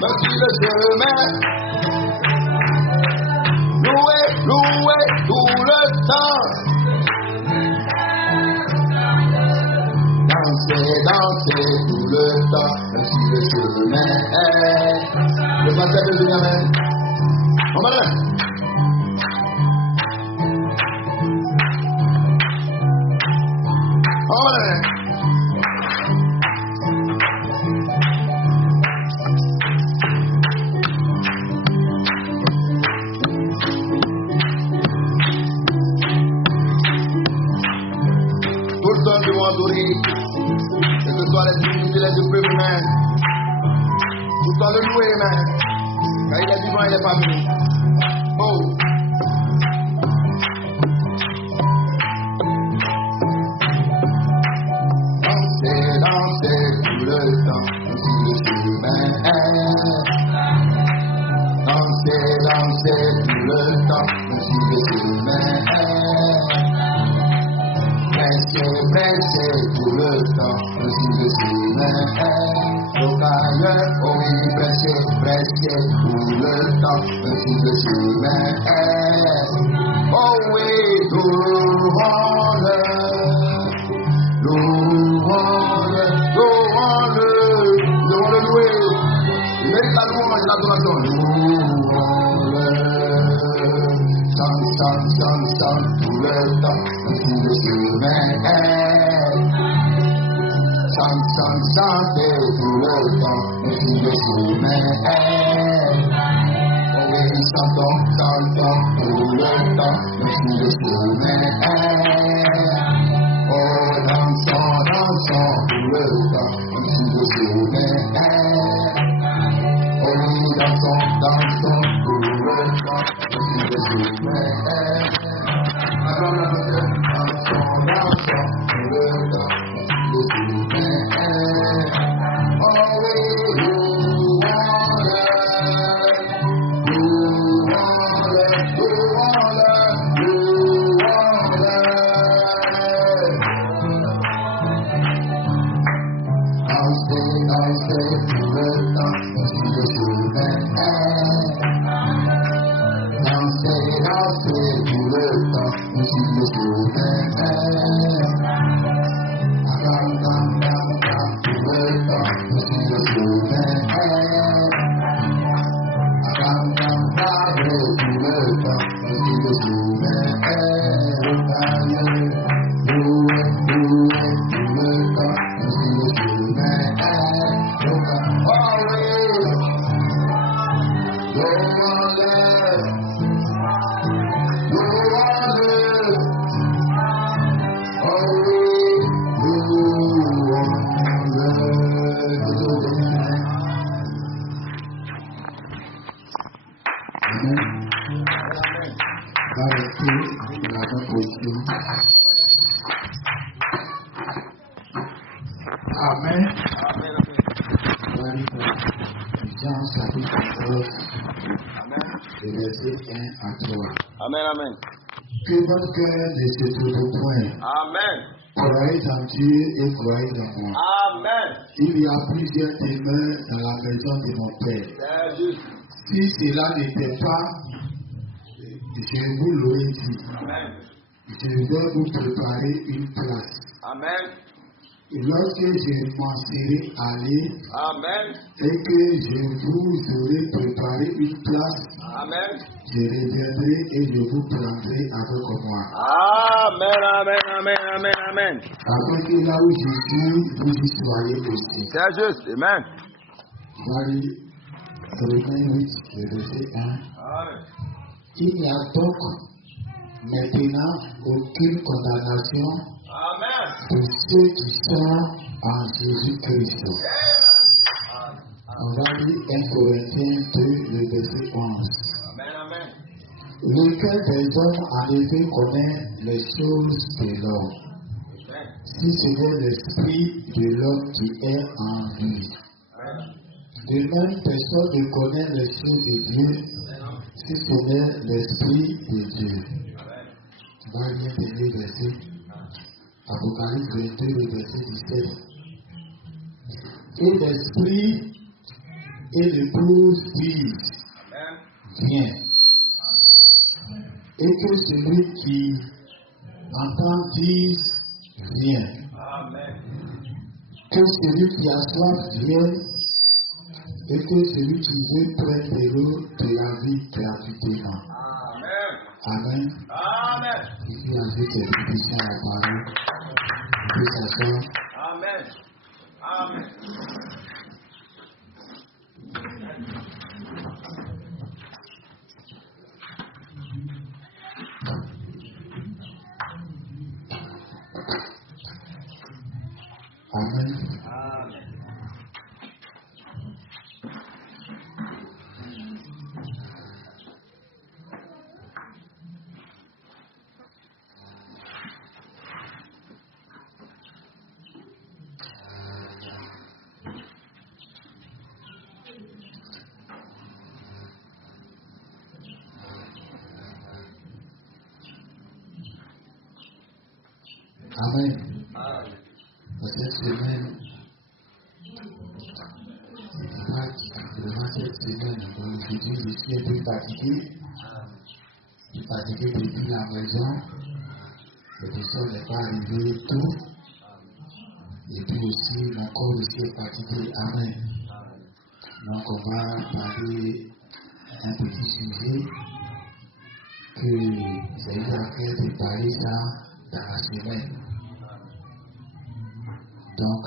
me sur le chemin. Louer, louer tout le temps. Danser, danser tout le temps, me sur le chemin. Le pasteur de Benjamin. On va là. On va là. Que ce soit les divinités, les épreuves humaines, tout le temps le louer, man. Car il est vivant, il est pas venu. Oh. Danser, danser tout le temps, sur le chemin. Danser, danser tout le temps, sur le chemin. Pressez tout le temps, sur le chemin. Rocailleux, oh oui, pressez tout le temps, sur le chemin. Oh oui, louons-le, louons-le, louons-le, louons-le louer. Il mérite la louange et l'adoration. Louons-le, chante, chante, chante, chante tout le temps, sur le chemin. Chante, chante, chante tout le temps, sur le chemin. Oh oui, chantons, chantons tout le temps, sur le chemin. Oh, dansons, dansons tout le temps, sur le chemin. Oh oui, dansons, dansons tout le temps, sur le chemin. Dansons, dansons tout le temps, sur le chemin. Oh oui, louons-le, louons-le, louons-le, louons-le. Dansez, dansez tout le temps, sur le chemin. Dansez, dansez tout le temps, sur le chemin. Dam, dam, dam, dam, tout le temps, sur le chemin. Dam, dam, dam, tout le temps, sur le chemin. Rocailleux, louer, louer tout le temps, sur le chemin. Oh oui, louons-le, louons-le. Oh oui, louons-le. Amen. Va rester dans la bonne position. Amen. Jean chapitre 11, verset 1 à 3. Amen, amen. Que votre cœur ne se trouve point. Amen. Croyez en Dieu et croyez en moi. Amen. Il y a plusieurs demeures dans la maison de mon Père. C'est juste. Si cela n'était pas, je vous l'aurais dit. Amen. Je vais vous préparer une place. Amen. Et lorsque je m'en serai allé Amen. et que je vous aurai préparé une place, Amen. je reviendrai et je vous prendrai avec moi. Amen, amen, amen, amen, amen. Afin que là où je suis, vous y soyez aussi. C'est juste. Amen. Voyez, Romains 8, le verset 1. Amen. Il n'y a donc maintenant aucune condamnation Amen. pour ceux qui sont en Jésus-Christ. On va lire 1 Corinthiens 2, le verset 11. Amen, amen. Lequel des hommes en effet connaît les choses de l'homme, si ce n'est l'esprit de l'homme qui est en lui. De même, personne ne connaît les choses de Dieu, si ce n'est l'esprit de Dieu. On va lire le dernier verset. Apocalypse 22, le verset 17. Et l'esprit et l'épouse disent, viens. Et que celui qui entend dise, viens. Que celui qui a soif vienne, et que celui qui veut prendre de l'eau de la vie gratuitement. Amen. Amen. Ici, avec cette bénédiction à la parole, que ça soit. Amen. Amen. Amen. Amen. Dans cette semaine, vraiment cette semaine, aujourd'hui, je suis un peu fatigué. Je suis fatigué depuis la maison. Le personne n'est pas arrivé tôt. Et puis aussi, mon corps aussi est fatigué. Amen. Donc, on va parler un petit sujet que j'ai eu à faire de parler ça dans la semaine. Donc,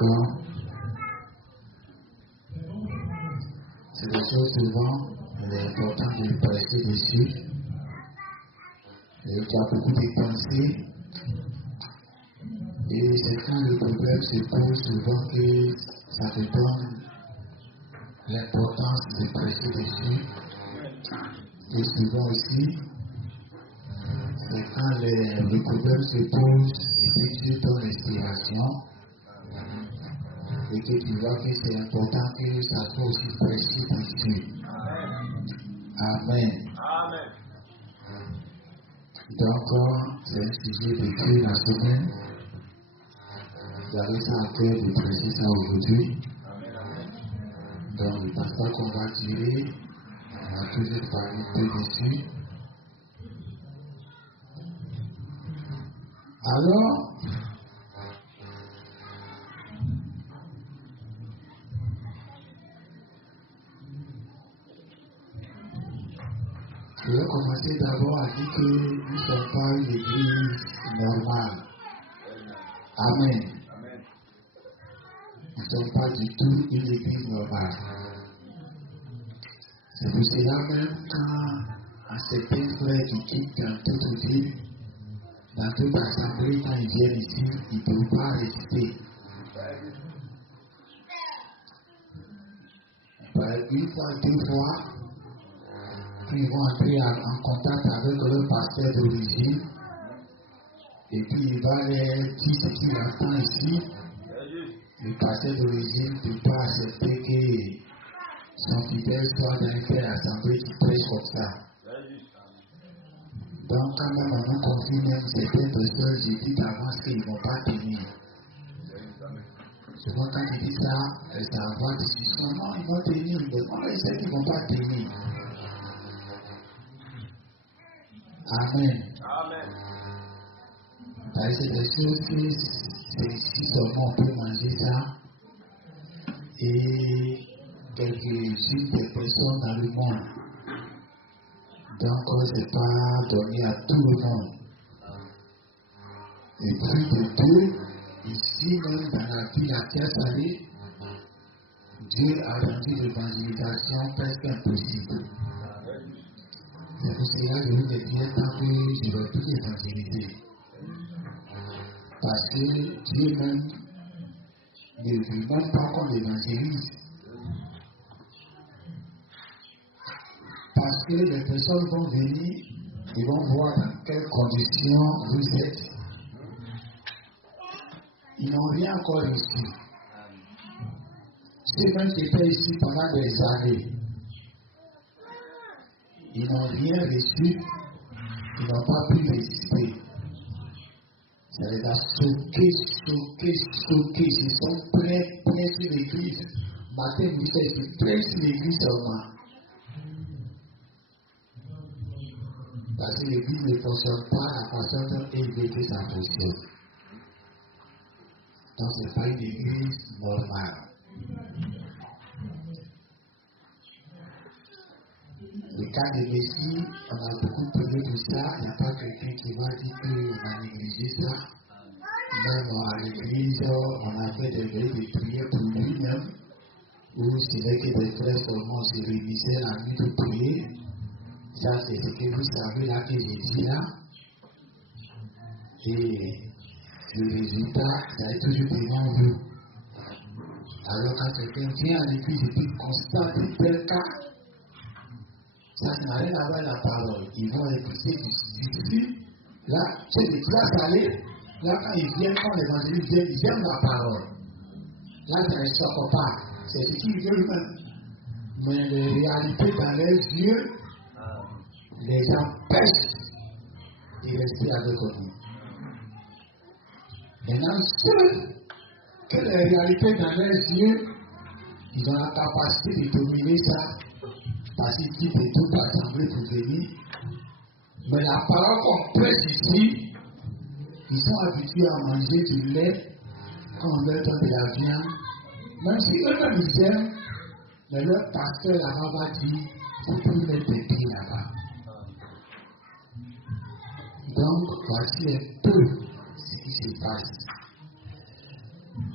c'est des choses souvent, il est important de prêcher dessus. Et il y a beaucoup de pensées. Et c'est quand le problème se pose souvent que ça te donne l'importance de prêcher dessus. Et souvent aussi, c'est quand le problème se pose et puis tu donnes l'inspiration. Et que tu vois que c'est important que ça soit aussi prêché dessus. Amen. Amen. Donc, c'est un sujet de Dieu la semaine. J'avais ça à cœur de prêcher ça aujourd'hui. Donc, le pasteur qu'on va tirer, on va toujours parler un peu dessus. Alors, je vais commencer d'abord à dire que nous ne sommes pas une église normale. Amen. Nous ne sommes pas du tout une église normale. C'est pour cela même quand un certain frère qui quitte dans toute ville, dans toute assemblée, quand ils viennent ici, ils ne peuvent pas résister. Une fois, deux fois, puis ils vont entrer en contact avec leur pasteur d'origine, et puis il va leur dire ce qu'il entend ici. Le pasteur d'origine ne peut pas accepter que son fidèle soit dans une frère assemblée qui prêche comme ça. Donc, quand même on nous confie même certaines personnes, j'ai dit d'avance qu'ils ne vont pas tenir. Souvent, quand ils disent ça, ça va discussion. Non, ils vont tenir, mais on sait qu'ils ne vont pas tenir. Amen. Amen. C'est des choses que c'est ici seulement on peut manger ça. Et quelques-unes des personnes dans le monde. Donc, ce n'est pas donné à tout le monde. Et puis de deux, ici même dans la ville à Tiasalé, Dieu a rendu l'évangélisation presque impossible. C'est pour cela que je vous ai dit tant que je ne vais plus évangéliser. Parce que Dieu même ne veut même pas qu'on évangélise. Parce que les personnes vont venir, ils vont voir dans quelles conditions vous êtes. Ils n'ont rien encore reçu. Ceux-mêmes qui étaient ici pendant des années, ils n'ont rien reçu, ils n'ont pas pu résister. Ça les a choqués. Ils sont prêts sur l'église. matin, vous dites, je prêche l'église seulement. Parce que l'église ne fonctionne pas à la façon dont elle veut que ça fonctionne. Donc, ce n'est pas une église normale. Le cas de Messie, on a beaucoup prié pour ça. Il n'y a pas quelqu'un qui va dire qu'on a négligé ça. Même à l'église, on a fait des prières pour lui-même. Où c'est que des frères seulement se réunissaient la nuit de prier. Ça, c'est ce que vous savez là que j'ai dit là. Et le résultat, ça est toujours devant vous. Alors, quand quelqu'un vient à l'église et puis constate tel cas, ça n'a rien à voir avec la parole. Ils vont écouter du là, c'est des classes allées. Là, quand ils viennent, quand l'évangéliste vient, ils aiment la parole. Là, ça ne sort pas. C'est ce qu'ils veulent même. Mais les réalités dans leurs yeux les empêchent de rester avec nous. Maintenant, ceux que les réalités dans leurs yeux, ils ont la capacité de dominer ça. Parce qu'ils quittent toute l'assemblée pour venir. Mais la parole qu'on prêche ici, ils sont habitués à manger du lait quand on leur donne de la viande. Même si eux-mêmes ils aiment, mais leur pasteur là-bas va dire, faut plus mettre des pieds là-bas. Donc, voici un peu ce qui se passe.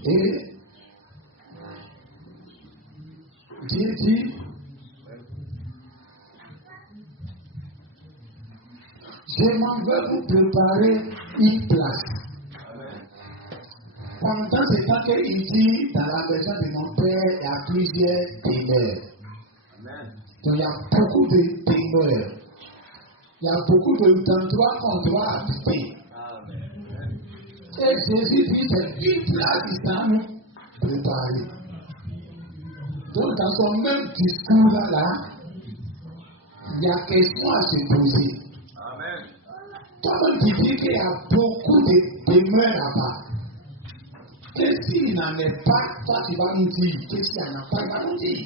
Et Dieu dit, je m'en vais vous préparer une place. Pendant ce temps qu'il dit, dans la maison de mon père, il y a plusieurs demeures. Donc il y a beaucoup de demeures. Il y a beaucoup d'endroits qu'on doit habiter. Et Jésus dit, c'est une place qui s'est nous préparer. Donc dans son même discours là, il y a question à se poser. Toi-même tu dis qu'il y a beaucoup de demeures là-bas. Et s'il n'en est pas, toi tu vas nous dire. Qu'est-ce qu'il n'y en a pas, il va nous dire.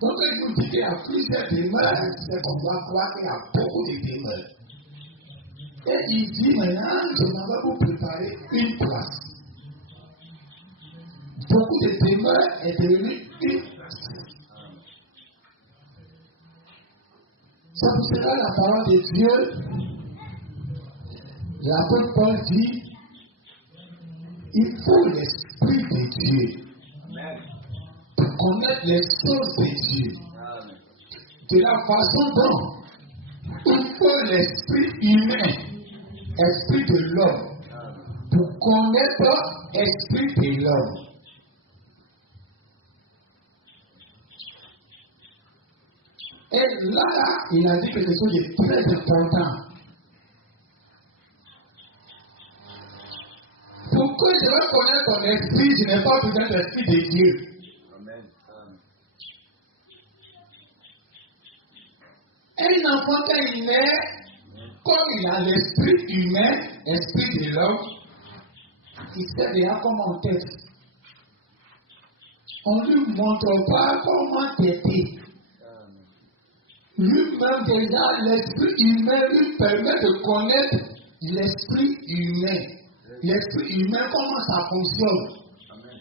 Donc il nous dit qu'il y a plusieurs demeures, c'est qu'on doit croire qu'il y a beaucoup de demeures. Et il dit maintenant, je m'en vais vous préparer une place. Beaucoup de demeures est devenu une place. C'est pour cela la parole de Dieu. L'apôtre Paul dit, il faut l'Esprit de Dieu pour connaître les choses de Dieu. De la façon dont il faut l'esprit humain, esprit de l'homme, pour connaître l'esprit de l'homme. Et là, il a dit quelque chose de très important. Pour que je vais connaître ton esprit, je n'ai pas besoin de l'esprit de Dieu. Amen. Un enfant, quand il naît, comme il a l'esprit humain, l'esprit de l'homme, il sait déjà comment on t'aide. On ne lui montre pas comment t'aider. Lui-même, déjà, l'esprit humain lui permet de connaître l'esprit humain. L'esprit humain, comment ça fonctionne. Amen.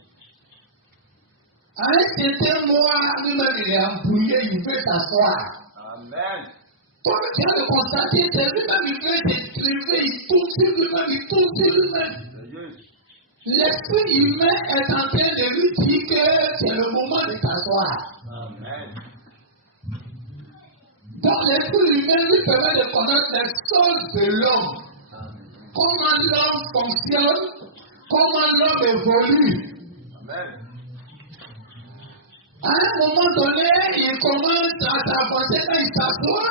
À un certain moment, lui-même, il est embrouillé, il veut s'asseoir. Amen. Toi, tu as de constater, c'est lui-même, il veut s'élever, il tourne sur lui-même, il tourne sur lui-même. L'esprit humain est en train de lui dire que c'est le moment de s'asseoir. Amen. Donc, l'esprit humain lui permet de connaître les choses de l'homme. Comment l'homme fonctionne, comment l'homme évolue. Amen. À un moment donné, il commence à s'avancer quand il s'assoit.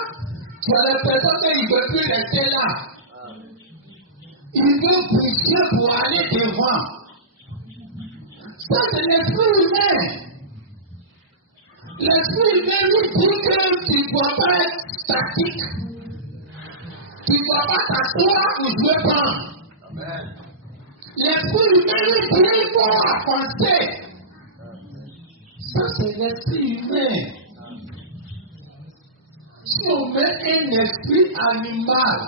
Tu as l'impression qu'il ne veut plus rester là. Il veut bouger pour aller devant. Ça, c'est l'esprit humain. L'esprit humain lui dit que tu ne dois pas être statique. Tu ne dois pas t'asseoir ou jouer pas. Amen. L'esprit humain lui dit qu'il faut avancer. Ça, c'est l'esprit humain. Si on met un esprit animal,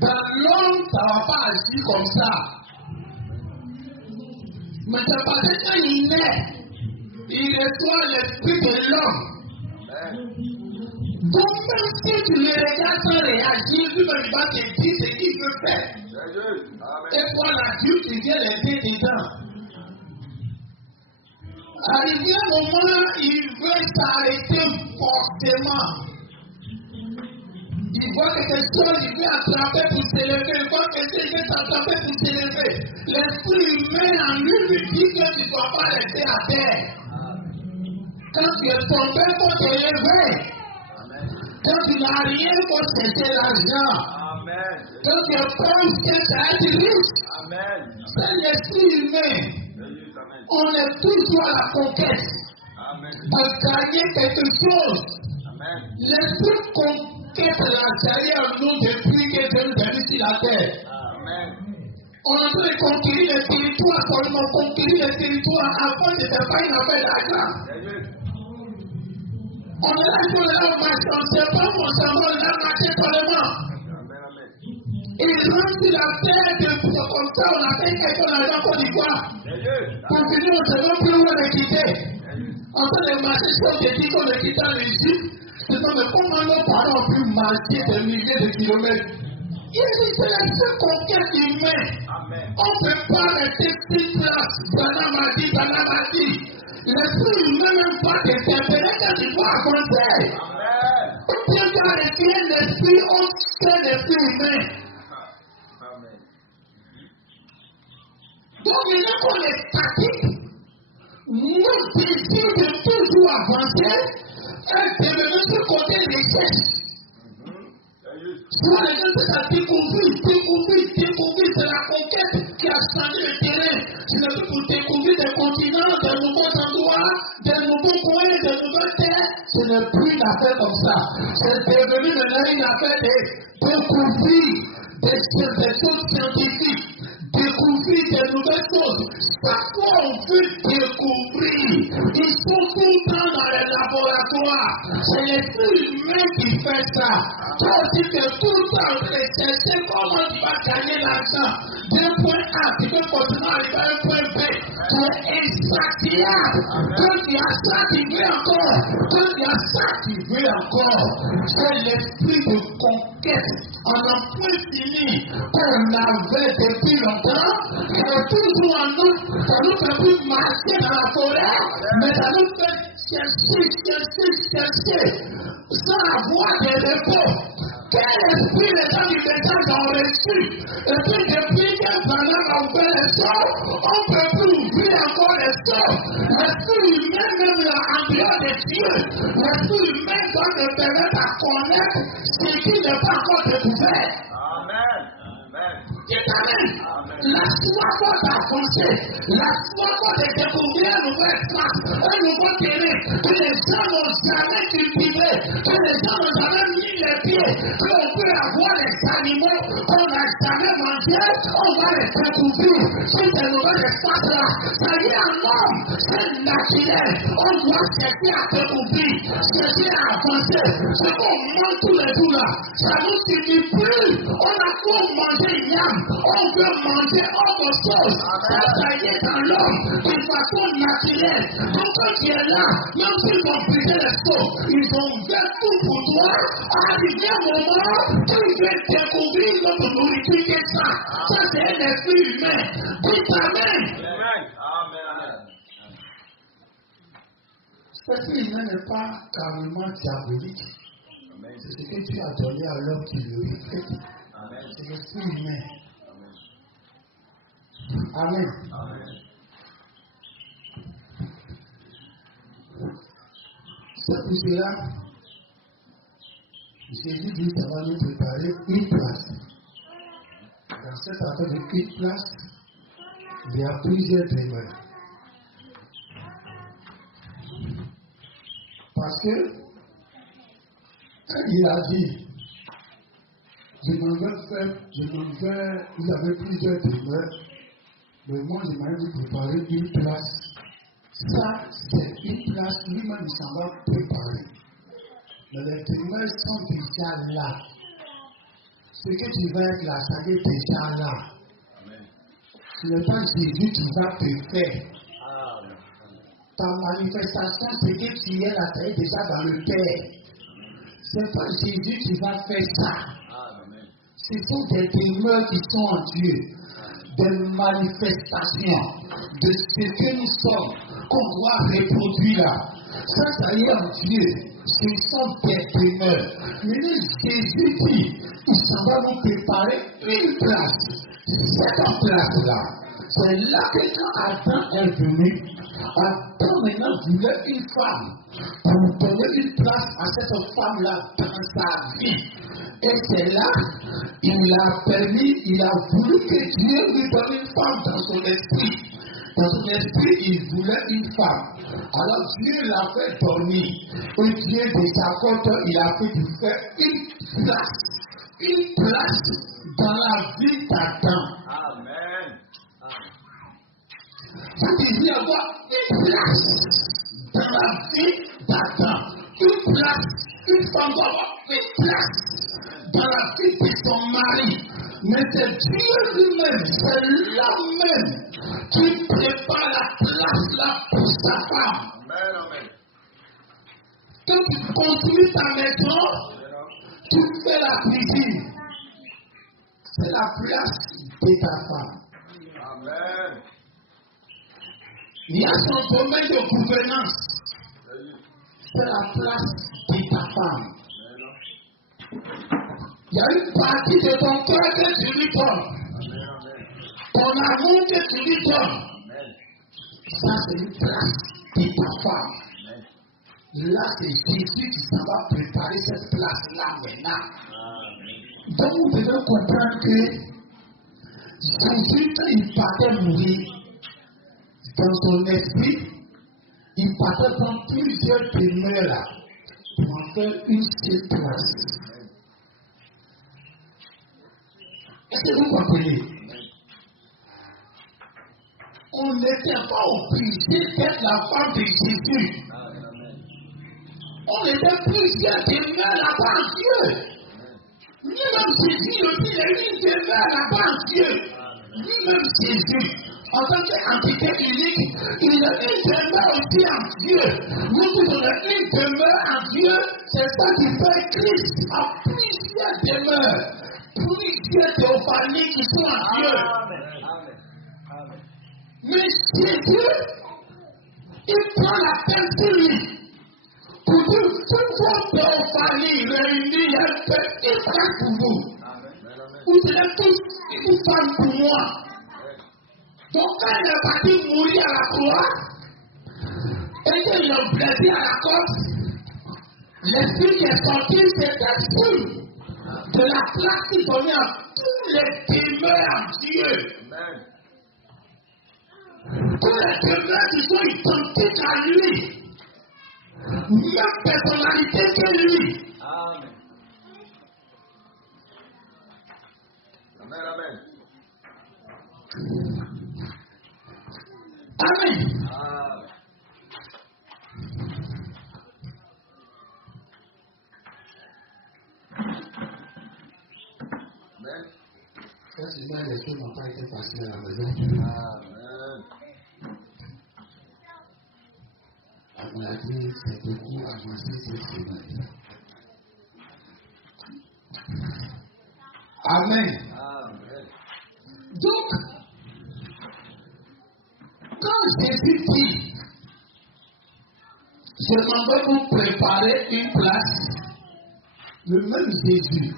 dans l'homme, ça ne va pas agir comme ça. Mais c'est parce que quand il naît, il reçoit l'esprit de l'homme. Donc même si tu le regardes sans réagir, lui-même il va te dire ce qu'il veut faire. Et toi l'adulte, tu viens l'aider dedans. Arrivé un moment, il veut s'arrêter forcément. Il voit quelque chose, il veut attraper pour s'élever. Il voit quelque chose, il veut s'attraper pour s'élever. L'esprit humain en lui lui dit que tu ne dois pas rester à terre. Quand tu es tombé, il faut t'élever. Quand tu n'as rien pour chercher l'argent. Quand tu es pauvre, cherche à être riche. C'est l'esprit humain. On est toujours à la conquête de gagner quelque chose. L'esprit conquête la carrière en nous depuis que Dieu nous a mis sur la terre. On est en train de conquérir les territoires, seulement conquérir les territoires avant de faire pas une affaire d'argent. On est là, on est là, on marche, on ne sait pas où on s'en va, on est là, marcher seulement. Il rentre sur la terre comme ça, on a fait quelque chose dans la Côte d'Ivoire. Pour finir, on ne sait même plus où on est quitté. En train de marcher, je pense que dit qu'on est quitté en Égypte. Je dis, mais comment nos parents ont pu marcher des milliers de kilomètres? Il dit, c'est la seule conquête humaine. On ne peut pas rester sur place. Branham a dit. L'esprit humain même pas t'interpeller quand il faut avancer. Ou bien tu as retiré l'esprit autre que l'esprit humain. Donc il est qu'on est statique. Nous décidons de toujours avancer et de venir sur le côté recherche. Souvent les gens se découvrir, c'est la conquête qui a changé le terrain. Ce n'est plus pour découvrir des continents, des nouveaux endroits, des nouveaux coins, des nouvelles terres. Ce n'est plus une affaire comme ça. C'est devenu maintenant une affaire de découvrir des choses scientifiques, découvrir des nouvelles choses. Chaque fois on veut découvrir, ils sont tout le temps dans les laboratoires. C'est l'esprit humain qui fait ça. Toi aussi tu es tout le temps en train de chercher comment tu vas gagner l'argent. D'un point A, tu peux continuer à arriver à un point B. Tu es insatiable. Quand tu as ça, tu veux encore. Quand tu as ça, tu veux encore. C'est l'esprit de conquête. On n'a point fini qu'on avait depuis longtemps. On est toujours en nous. Ça nous fait plus marcher dans la forêt, mais ça nous fait chercher, sans avoir des repos. Quel esprit les gens du message ont reçu? Et puis depuis que Branham a ouvert les choses, on ne peut plus ouvrir encore les choses. L'esprit humain, même en dehors de Dieu, l'esprit humain doit nous permettre à connaître ce qui n'est pas encore découvert. Dites Amen. La foi doit avancer. La foi doit découvrir un nouvel espace, un nouveau terrain que les gens n'ont jamais cultivé, que les gens n'ont jamais mis les pieds, qu'on peut avoir les animaux qu'on n'a jamais mangés, on va les découvrir sur ces nouveaux espaces-là. Ça y est, un homme, c'est naturel. On doit chercher à découvrir, chercher à avancer. Ce qu'on mange tous les jours là, ça ne nous suffit plus. On a trop mangé yam. On veut manger autre chose. Ça y est dans l'homme d'une façon naturelle. Donc quand tu es là, même s'ils ont brisé les seaux, ils ont fait tout pour toi. Arrivé un moment, tu veux découvrir notre nourriture qui est ça. Ça c'est un esprit humain. Dites Amen. Cet esprit humain n'est pas carrément diabolique. C'est ce que tu as donné à l'homme qui le reflète. C'est l'esprit humain. Amen. C'est pour cela, Jésus dit ça va nous préparer une place. Dans cette affaire de une place, il y a plusieurs demeures. Parce que, quand il a dit, vous avez plusieurs demeures, mais moi je m'avais préparé une place Ça, c'est une place lui-même s'en va préparer. Mais les demeures sont déjà là. Ce que tu vas être là, ça est déjà là. Ce n'est pas Jésus qui va te faire. Ta manifestation, ce que tu es là, ça est déjà dans le Père. Ce n'est pas Jésus qui va faire ça. Ce sont des demeures qui sont en Dieu. Des manifestations de ce que nous sommes, qu'on doit reproduire là. Ça y est en Dieu. Ce sont des demeures. Mais Jésus dit, il s'en va nous préparer une place. Cette place-là, c'est là que quand Adam est venu, Adam maintenant voulait une femme pour donner une place à cette femme-là dans sa vie. Et c'est là, il a voulu que Dieu lui donne une femme dans son esprit. Dans son esprit, il voulait une femme. Alors Dieu l'a fait dormir. Et Dieu, de sa côte, il a fait lui faire une place dans la vie d'Adam. Amen. Vous désirez avoir une place dans la vie d'Adam. Une place, une femme doit avoir une place dans la vie de son mari. Mais c'est Dieu lui-même, c'est l'homme-même qui prépare la place là pour sa femme. Amen, amen. Quand tu construis ta maison, tu fais la cuisine. C'est la place de ta femme. Amen. Il y a son domaine de gouvernance. C'est la place de ta femme. Il y a une partie de ton cœur que tu lui donnes. Ton amour que tu lui donnes. Ça, c'est une place de ta femme. Là, c'est Jésus qui s'en va préparer cette place-là maintenant. Donc, vous devez comprendre que Jésus, quand il partait mourir, dans son esprit, il partait dans plusieurs demeures là, pour en faire une seule place. Est-ce que vous comprenez? On n'était pas obligé d'être la femme de Jésus. On était plusieurs demeures là-bas en Dieu. Lui-même Jésus aussi, il a une demeure là-bas en Dieu. Lui-même Jésus, en tant qu'entité unique, il a une demeure aussi en Dieu. Nous tous, on a une demeure en Dieu. C'est ça qui fait Christ a plusieurs demeures. Plusieurs théophanies qui sont en Dieu. Amen. Mais Jésus, il prend la peine sur lui. Pour dire, toutes vos théophanies réunies, il prend pour vous. Vous êtes tous une femme pour moi. Donc quand il est parti mourir à la croix, et qu'il a blessé à la côte, l'esprit qui est sorti, c'est l'esprit de la place qu'il donnait à tous les demeures en Dieu. Amen. Tous les demeures qui sont identiques à lui. Même personnalité que lui. Amen. Amen. Amen. Amen. Amen. Facilement, les choses n'ont pas été faciles à la maison. Amen. On a dit, c'est beaucoup avancé cette semaine. Amen. Amen. Donc, quand Jésus dit, je m'en vais vous préparer une place, le même Jésus,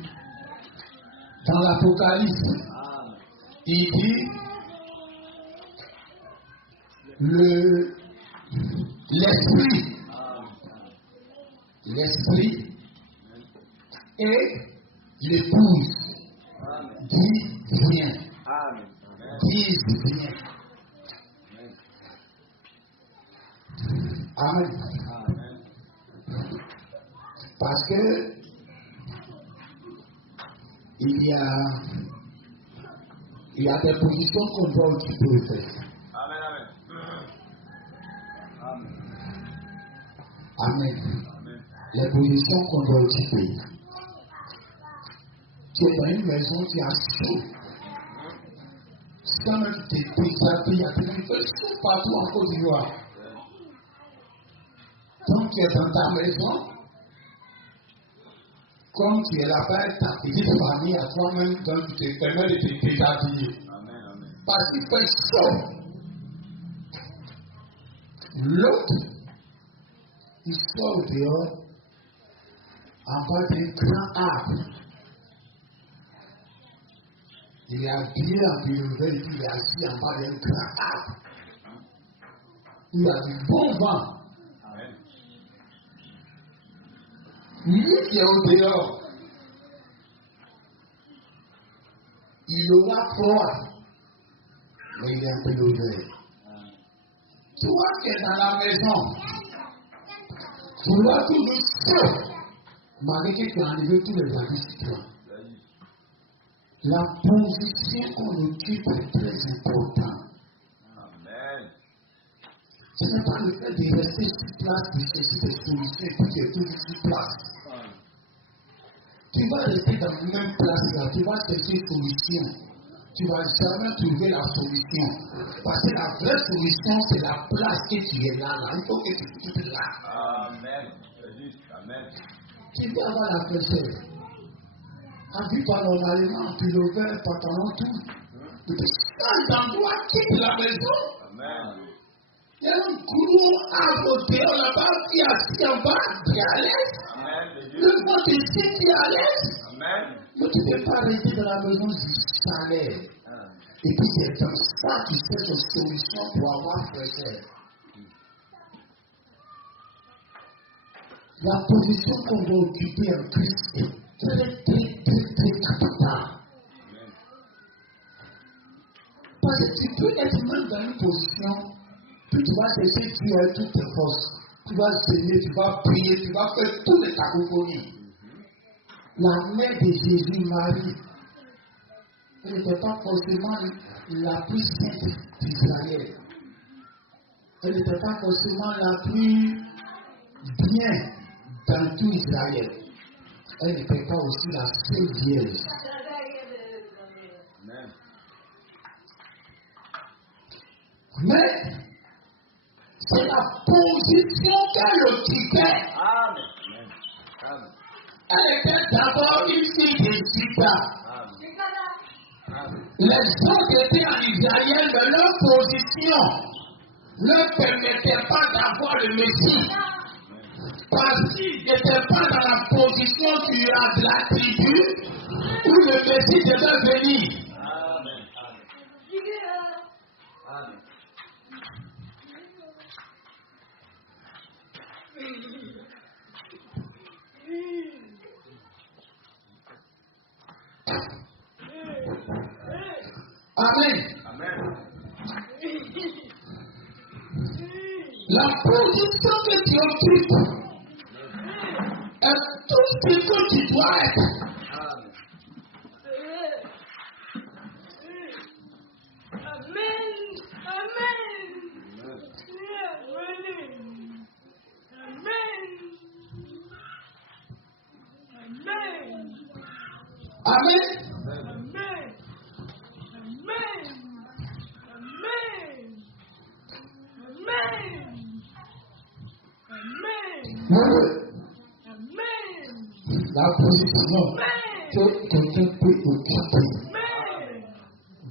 dans l'Apocalypse, il dit, l'esprit et l'épouse dit viens. Amen. Disent viens. Amen. Amen. Parce que il y a des positions qu'on doit occuper au fait. Amen. Amen. Amen. Les positions qu'on doit occuper. Tu es dans une maison, tu as chaud. Quand même tu te déshabilles, tu fais chaud partout en Côte d'Ivoire. Donc tu es dans ta maison, comme tu es là-bas, ta petite famille à toi-même, donc tu te permets de te déshabiller. Amen. Amen. Parce qu'il fait chaud. L'autre, il sort dehors en bas d'un grand arbre. Il est habillé en bilouvelle et puis il est assis en bas d'un grand arbre. Il a du bon vent. Amen. Lui qui est au dehors, il aura froid, mais il est un peu ouvert. Toi qui es dans la maison, tu vois tout le chaud, malgré que tu as enlevé tous les habits sur toi. La position qu'on occupe est très importante. Amen. Ce n'est pas le fait de rester sur place, de chercher des solutions et puis tu es toujours sur place. Tu vas rester dans la même place là, tu vas chercher une solution. Tu ne vas jamais trouver la solution. Parce que la vraie solution, c'est la place que tu es là. Il faut que tu sois là. Amen. Amen. Tu peux avoir la fraîcheur. Habille pas normalement, puis le verre, pantalon, tout. Tu te changes d'endroit, quitte la maison. Amen. Il y a un gros arbre dehors là-bas qui est assis en bas, qui est à l'aise. Amen. Le vent ici qui est à l'aise. Amen. Mais tu ne peux pas rester dans la maison du salaire. Et puis c'est dans ça que tu cherches une solution pour avoir fraîcheur. La position qu'on doit occuper en Christ est très capitale. Parce que tu peux être même dans une position, puis tu vas chercher Dieu avec toutes tes forces. Tu vas s'aimer, tu vas prier, tu vas faire toutes les cacophonies. La mère de Jésus, Marie, elle n'était pas forcément la plus sainte d'Israël. Elle n'était pas forcément la plus bien dans tout Israël. Elle n'était pas aussi la seule vierge. Amen. Mais c'est la position qu'elle occupait. Amen. Amen. Elle était d'abord une fille de Juda. Amen. Les autres étaient en Israël, mais leur position ne leur permettait pas d'avoir le Messie. Parce qu'ils n'étaient pas dans la position de la tribu où le Messie devait venir. Amen. Amen. Amen. Amen. La position que tu occupes est tout ce que tu dois être. Amen. Amen. La position que quelqu'un peut occuper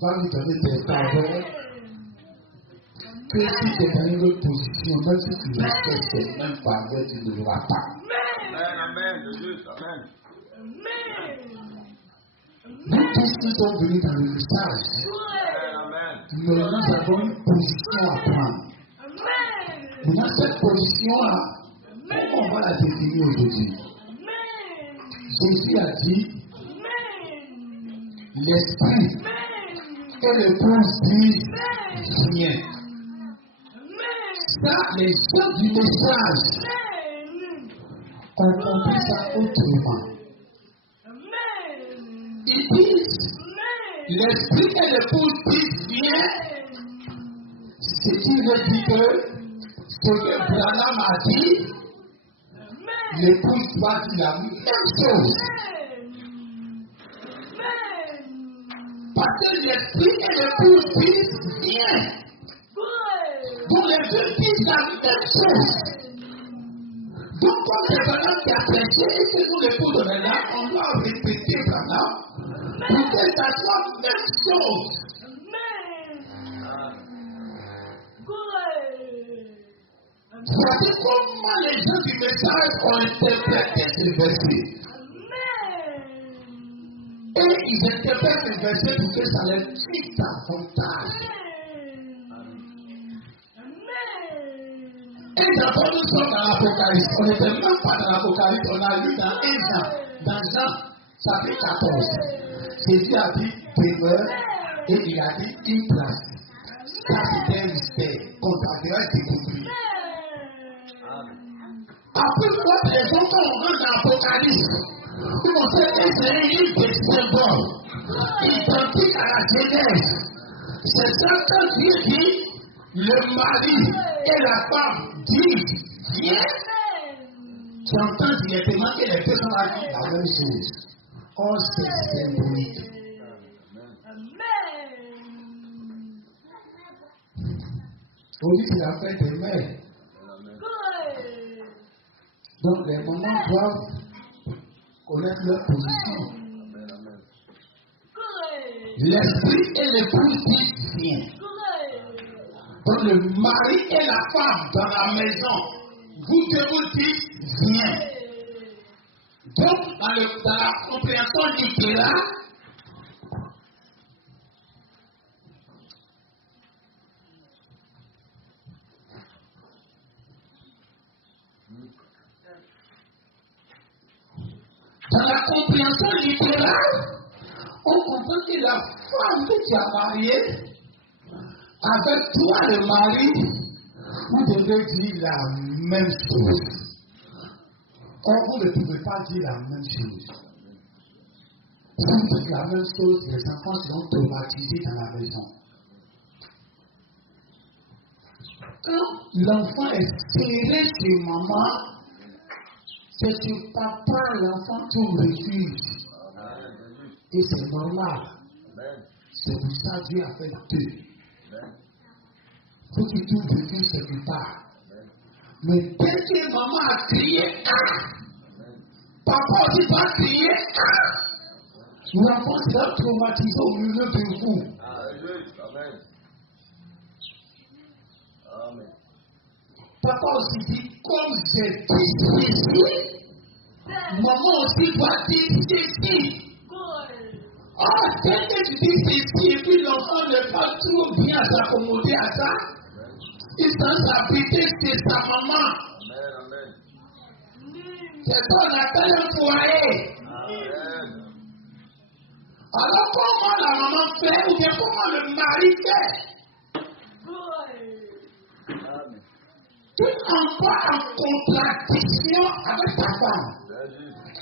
va lui donner des faveurs que si tu es dans une autre position, même si tu respectes ces mêmes faveurs, tu ne l'auras pas. Amen. Jésus. Amen. Nous tous nous sommes venus dans le message, Amen. mais nous avons une position à prendre. Maintenant, cette position-là, comment on va la définir aujourd'hui? Jésus a dit, l'esprit et l'épouse disent, viens. Ça, les gens du message ont compris ça autrement. Ils disent, l'esprit et l'épouse disent, viens. Ce qui veut dire que Ce que Branham a dit, l'épouse doit dire la même chose. Parce que l'esprit et l'épouse disent viens. Donc les deux disent la même chose. Donc comme c'est Branham qui a prêché et que nous l'épouse de Branham, on doit répéter Branham pour que ça soit la même chose. Voici comment les gens du message ont interprété ce verset. Et ils interprètent ce verset pour que ça les tue davantage. Et d'abord nous sommes dans l'Apocalypse. On n'était même pas dans l'Apocalypse, on a lu dans Jean, chapitre 14. Jésus a dit demeure et il a dit une place. Ça c'était un mystère qu'on va découvrir. Après, les gens quand on rentre dans l'Apocalypse, on sait que c'est un livre de symboles identique à la Genèse. C'est ça que Dieu dit, le mari et la femme disent, viens. Tu entends directement que les deux sont la même chose. Oh, c'est symbolique. Aujourd'hui, c'est la fête des mères. Donc, les mamans doivent connaître leur position. L'esprit et l'épouse disent viens. Donc, le mari et la femme dans la maison, vous deux vous dites viens. Donc, dans la compréhension littérale, on comprend que la femme que tu as mariée, avec toi le mari, vous devez dire la même chose. Or, vous ne pouvez pas dire la même chose. Si vous dites la même chose, les enfants seront traumatisés dans la maison. Quand l'enfant est serré chez maman, c'est sur papa l'enfant qui refuse. Et c'est normal. C'est pour ça que Dieu a fait deux. Faut que tout refuse quelque part. Mais dès que maman a crié papa aussi va crier l'enfant sera traumatisé au milieu de vous. Papa aussi dit, comme j'ai dit ceci, maman aussi doit dire ceci. Ah, dès que tu dis ceci, et puis l'enfant ne va pas trop bien s'accommoder à ça, il s'en s'habiter chez sa maman. C'est ça qu'on appelle un foyer. Alors comment la maman fait, ou bien comment le mari fait? Tu n'entres pas en contradiction avec ta femme.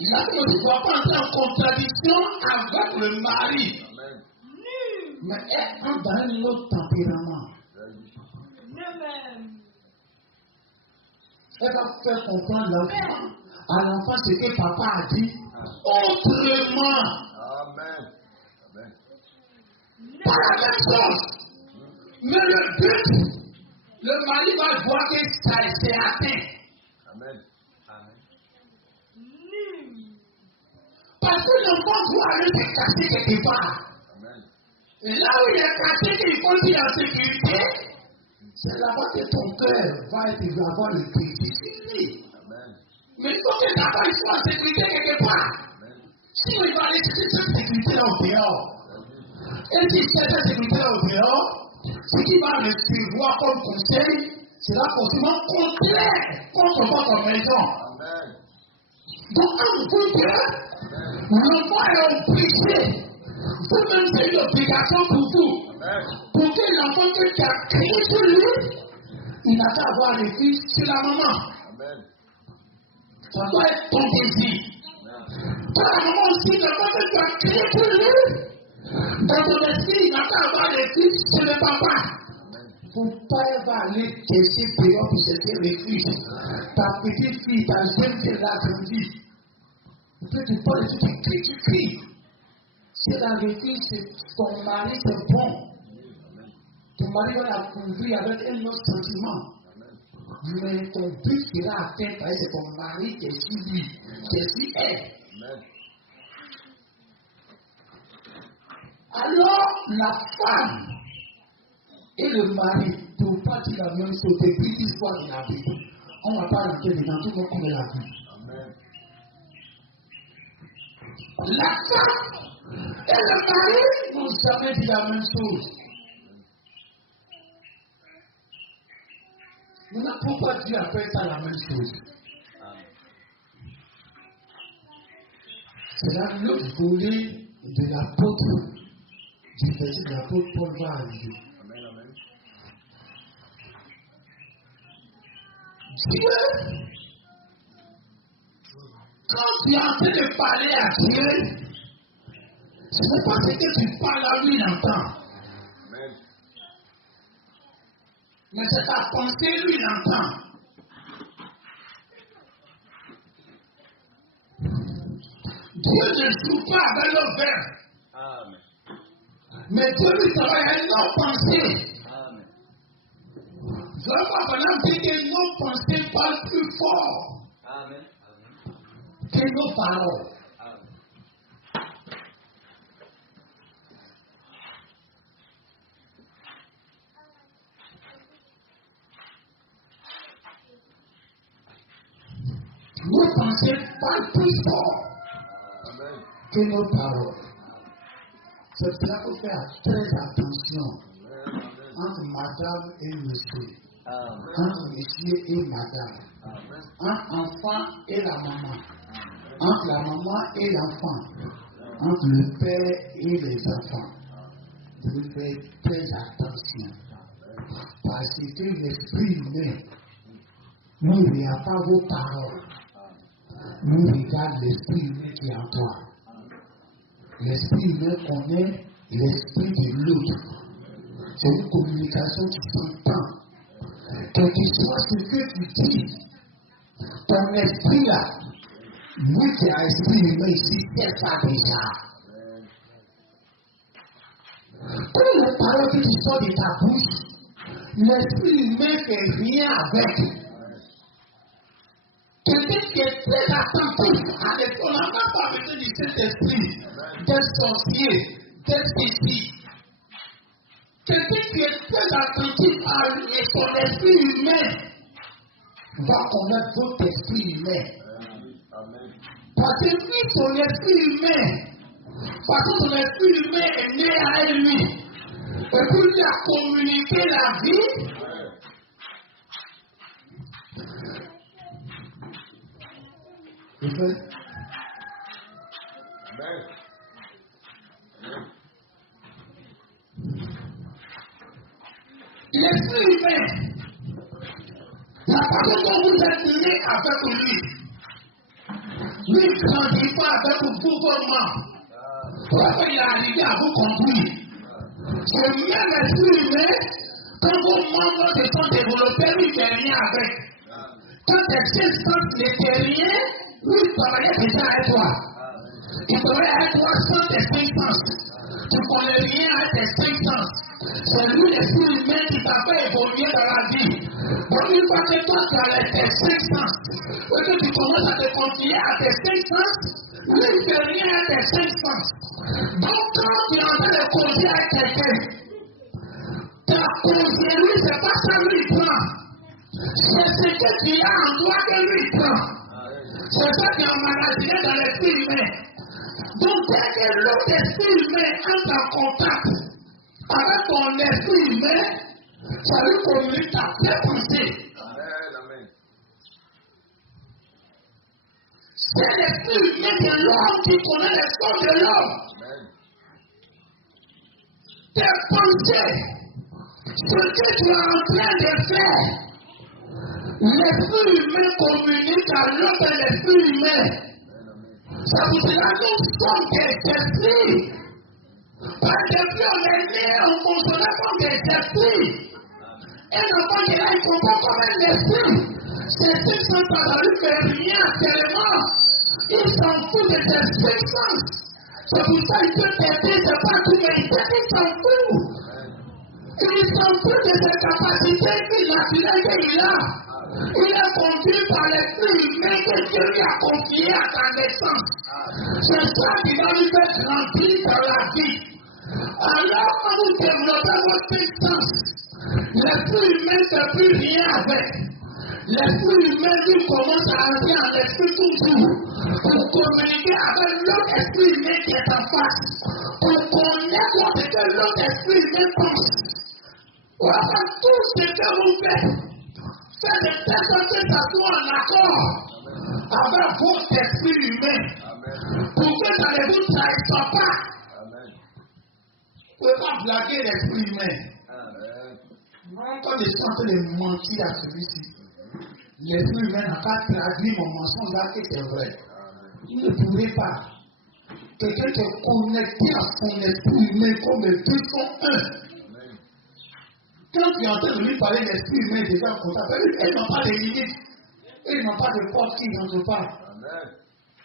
Là, tu ne dois pas entrer en contradiction avec le mari. Mais elle entre dans un autre tempérament. Elle va faire comprendre l'enfant, à l'enfant ce que papa a dit autrement. Pas la même chose. Mais le but, le mari va voir que ça s'est atteint. Amen. Parce que l'enfant doit aller se cacher quelque part. Amen. Et là où il est caché, qu'il faut dire en sécurité, c'est là-bas que ton cœur va avoir le crédit sur lui. Mais il faut que d'abord il soit en sécurité quelque part. Amen. Sinon il va aller chercher cette sécurité là au dehors. Et si c'est cette sécurité là au dehors, ce qui va le suivre comme conseil, sera forcément contraire contre votre maison. Amen. Donc, en vous dire, l'enfant est obligé. Vous-même, c'est une obligation pour vous. Amen. Pour que l'enfant que tu as créé sur lui, il n'a qu'à avoir les fils sur la maman. Amen. Ça doit être ton désir. Pour la maman aussi, l'enfant que tu as créé sur lui, dans ton esprit, il n'a qu'à avoir les fils sur le papa. faut pas aller chercher dehors pour chercher refuge. Ta petite fille, ta jeune fille, elle a grandi. Puis tu parles, tu cries. Si elle a refuge, ton mari, c'est bon. Ton mari va la couvrir avec un autre sentiment. Mais ton but sera atteint parce que c'est ton mari qui est sur lui, qui est sur elle. Alors, la femme et le mari ne peuvent pas dire la même chose depuis l'histoire de la Bible. On ne va pas rentrer dedans, tout le monde connaît la vie. La femme et le mari n'ont jamais dit la même chose. Maintenant, pourquoi Dieu appelle ça la même chose? C'est là l'autre volet de l'apôtre. Du verset de l'apôtre Paul va arriver. Dieu, quand tu es en train de parler à Dieu, ce n'est pas ce que tu parles à lui l'entend. Mais c'est ta pensée, lui l'entend. Dieu ne joue pas avec le verbe. Mais Dieu lui travaille avec nos pensées. Vraiment, pendant que nos pensées parlent plus fort que nos paroles. Nos pensées parlent plus fort que nos paroles. C'est pour cela qu'il faut faire très attention entre madame et monsieur, entre monsieur et madame, entre l'enfant et la maman, entre la maman et l'enfant, entre le père et les enfants. Vous devez faire très attention parce que l'esprit humain ne regarde pas vos paroles. Nous regarde l'esprit humain qui est en toi. L'esprit humain connaît l'esprit de l'autre. C'est une communication qui s'entend. Quel que soit ce que tu dis, ton esprit là, lui qui a esprit humain ici, c'est ça déjà. Toutes les paroles que tu sors de ta bouche, l'esprit humain ne fait rien avec. Quelqu'un qui est très attentif à l'école, on n'a pas besoin du Saint-Esprit, d'être sorcier, d'être ici. Quelqu'un qui est très attentif à son esprit humain va connaître votre esprit humain. Parce que lui, son esprit humain, parce que son esprit humain est né à lui, et puis lui a communiqué la vie. L'esprit humain, la façon dont vous êtes né avec lui, lui ne grandit pas avec vous vraiment. Pourquoi il est arrivé à vous conduire? C'est le même esprit humain, quand vos membres se sont développés, lui ne fait rien avec. Quand tes instances n'étaient rien, lui il travaillait déjà avec toi. Il travaillait avec toi sans tes cinq sens. Tu ne connais rien à tes cinq sens. C'est lui l'esprit humain qui t'a fait évoluer dans la vie. Donc une fois que toi tu as tes cinq sens, et que tu commences à te confier à tes cinq sens, lui il ne fait rien à tes cinq sens. Donc quand tu es en train de causer avec quelqu'un, ta causerie, lui c'est pas ça lui il prend. C'est ce que tu as en toi que lui il prend. C'est ça qui est emmagasiné dans l'esprit humain. Donc dès que l'autre esprit humain entre en contact avec ton esprit humain, ça lui communique ta vraie pensée. C'est l'esprit humain de l'homme qui connaît les choses de l'homme. Tes pensées, ce que tu es en train de faire, l'esprit humain communique à l'autre l'esprit humain. C'est pour cela que nous sommes des esprits. Parce que depuis on est né, on fonctionnait comme des esprits. Un enfant qui est là, il comprend comme un esprit. Ces 600 pas dans lui fait rien actuellement. Il s'en fout de ses 600. C'est pour ça qu'il peut t'aider, c'est pas tout, mais il s'en fout. Il s'en fout de ses capacités naturelles qu'il a. Il est conduit par l'esprit humain que Dieu lui a confié à sa naissance. C'est ça qui va lui faire grandir dans la vie. Alors, quand vous développez votre puissance, l'esprit humain ne fait plus rien avec. L'esprit humain lui commence à entrer en esprit toujours pour communiquer avec l'autre esprit humain qui est en face, pour connaître ce que l'autre esprit humain pense. Voilà tout ce que vous faites. Faites de telle sorte que ça soit en accord avec votre esprit humain. Pour que ça ne vous trahisse pas. Vous ne pouvez pas blaguer l'esprit humain. Non, quand je suis en train de mentir à celui-ci, l'esprit humain n'a pas traduit mon mensonge là que c'est vrai. Il ne pourrait pas. Quelqu'un qui est connecté à son esprit humain comme les deux sont un. Quand tu es en train de lui parler, l'esprit humain est déjà en contact. Ils n'ont pas de limites. Ils n'ont pas de porte qui n'entre pas.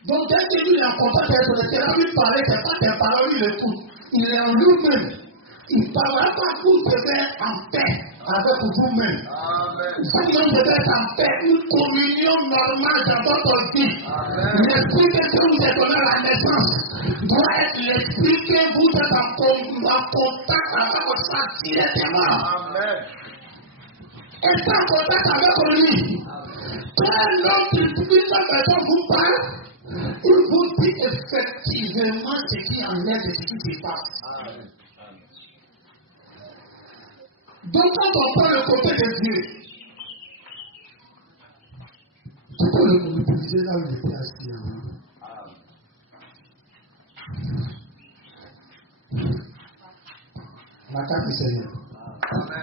Donc, dès que lui est en contact avec son esprit, là, lui parler, ce n'est pas tes paroles, il écoute. Il est en lui-même. Il ne parlera pas pour te faire en paix avec vous-même. Vous devez être en paix, une communion normale dans votre vie. L'esprit que Dieu vous a donné à la naissance doit être l'esprit que vous êtes en contact avec votre sang directement. Et en contact avec lui. Quand l'autre personne vous parle, il vous dit effectivement ce qui enlève de ce qui se passe. Donc quand on prend le côté de Dieu, tu peux le mobiliser là où il était assis. La carte du Seigneur. Amen.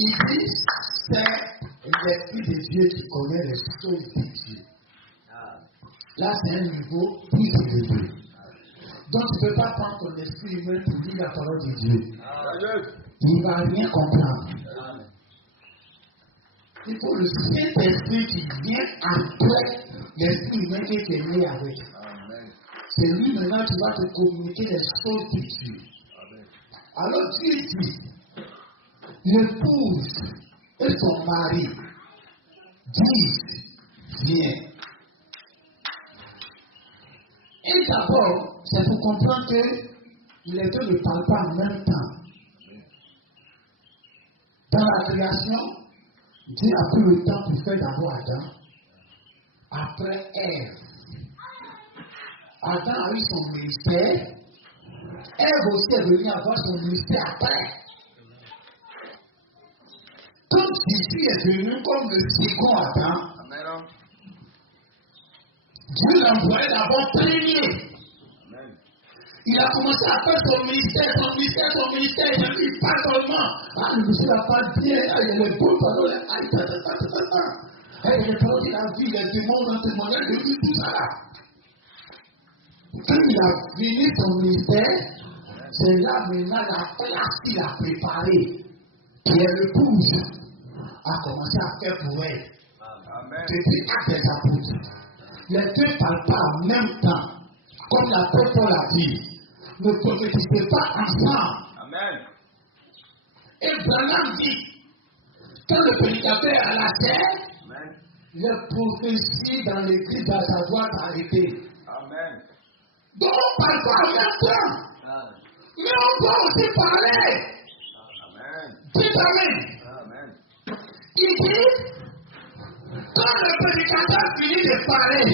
Ici, c'est l'esprit de Dieu qui connaît les choses de Dieu. Là, c'est un niveau plus élevé. Donc, tu ne peux pas prendre ton esprit humain pour dire la parole de Dieu. Il ne va rien comprendre. Il faut le Saint-Esprit qui vient après l'esprit humain qui est né avec. C'est lui maintenant qui va te communiquer les choses de Dieu. Alors, Dieu dit, l'épouse et son mari disent, viens. Et d'abord, c'est pour comprendre que les deux ne parlent pas en même temps. Dans la création, Dieu a pris le temps pour faire d'abord Adam, après Ève. Adam a eu son ministère, Ève aussi est venue avoir son ministère après. Comme Jésus est venu comme le second Adam, Dieu l'a envoyé d'abord premier. Il a commencé à faire son ministère, il parle seulement. Ah, le monsieur n'a pas bien, il y a les bonnes paroles, il y a les paroles de la vie, les démons dans ce monde, de tout ça là. Quand il a fini son ministère, c'est là maintenant la place qu'il a préparée, qui est l'épouse, a commencé à faire pour elle. Depuis Actes des Apôtres. Les deux ne parlent pas en même temps. Comme l'apôtre Paul a dit, ne prophétisez pas ensemble. Amen. Et Branham dit, quand le prédicateur a la terre, les prophéties dans l'église doivent savoir arrêter. Amen. Donc on ne parle pas en même temps. Mais on doit aussi parler. Amen. Dites Amen. Amen. Il dit, quand le prédicateur finit de parler,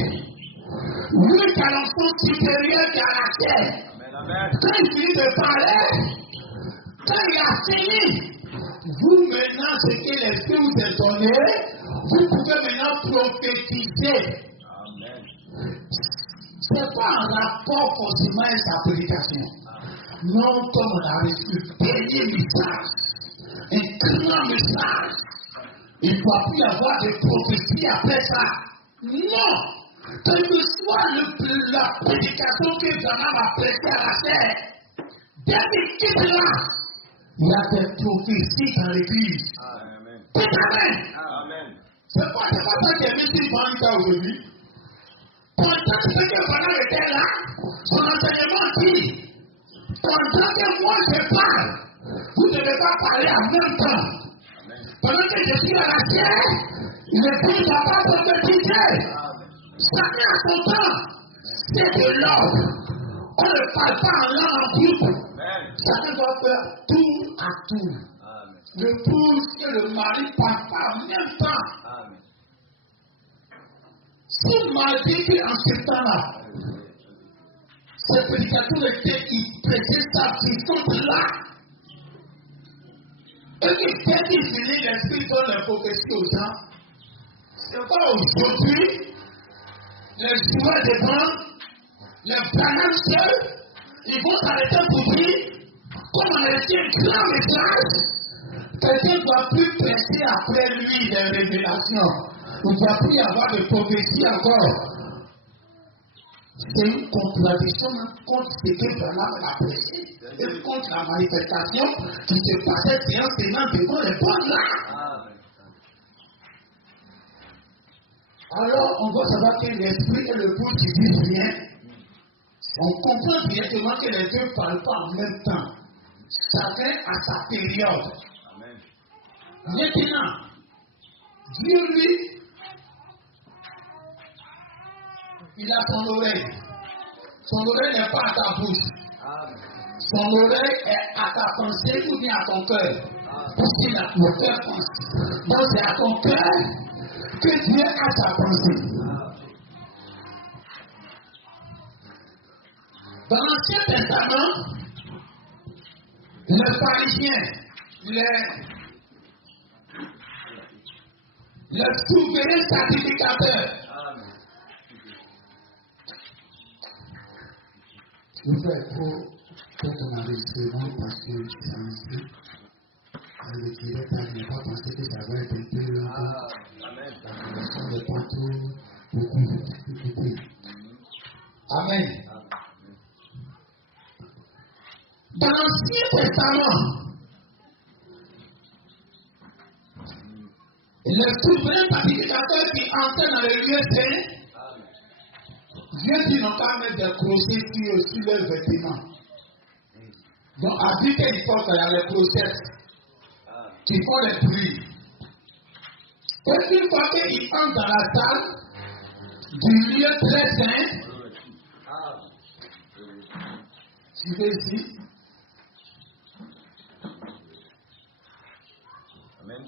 lui qui a l'enfant supérieur qui a la terre, quand il finit de parler, quand il a fini, vous maintenant, ce que l'Esprit vous a donné, vous pouvez maintenant prophétiser. Amen. Ce n'est pas un rapport forcément avec sa prédication. Non comme on a reçu le dernier message, un grand message. Il ne doit plus y avoir de prophétie après ça. Non! Quelle que soit la prédication que Branham a prêtée à la terre, dès qu'il quitte là, il y a des prophéties dans l'église. Amen. Amen. Amen. C'est pas ça qui est mis sur Vanita aujourd'hui. Pendant ce que Branham était là, son enseignement dit, pendant que moi je parle, vous ne devez pas parler en même temps. Pendant que je suis à la terre, le Dieu ne va pas prophétiser. Chacun a son temps. C'est de l'ordre. On ne parle pas en langue en groupe. Chacun doit faire tour à tour. L'épouse et le mari ne parlent pas en même temps. Si le mari en ce temps-là, ce prédicateur était, il prêtait sa vision là. Et qu'il fait finir l'esprit donne la prophétie aux gens. C'est pas aujourd'hui. Les joueurs de banque, les Branham seuls, ils vont s'arrêter pour dire, comme on a reçu un grand message, quelqu'un ne doit plus prêter après lui des révélations. Il ne doit plus y avoir de prophétie encore. C'est une contradiction contre ce que Branham a prêché et contre la manifestation qui se passait séance devant les bonnes là. Alors, on doit savoir que l'esprit et le bouche qui disent rien. On comprend directement que les deux ne parlent pas en même temps. Chacun a sa période. Amen. Maintenant, Dieu, lui, il a son oreille. Son oreille n'est pas à ta bouche. Amen. Son oreille est à ta pensée ou bien à ton cœur. Parce que le cœur pense. Donc, c'est à ton cœur que Dieu a sa pensée. Dans l'Ancien Testament, les pharisiens, les souverains sacrificateurs, je fais trop quand on a enregistrement parce que c'est ici. Le directeur n'a pas pensé que ça va être un peu long. La connexion n'est pas trop beaucoup. Amen. Dans l'Ancien Testament, les souverains sacrificateurs qui entraient dans le lieu saint, Dieu dit n'ont qu'à mettre des crochets sur leurs vêtements. Donc, à dire qu'il faut qu'il y a les crochets qui font les bruits. Et une fois qu'ils entrent dans la salle du lieu très saint, suivez ici. Amen.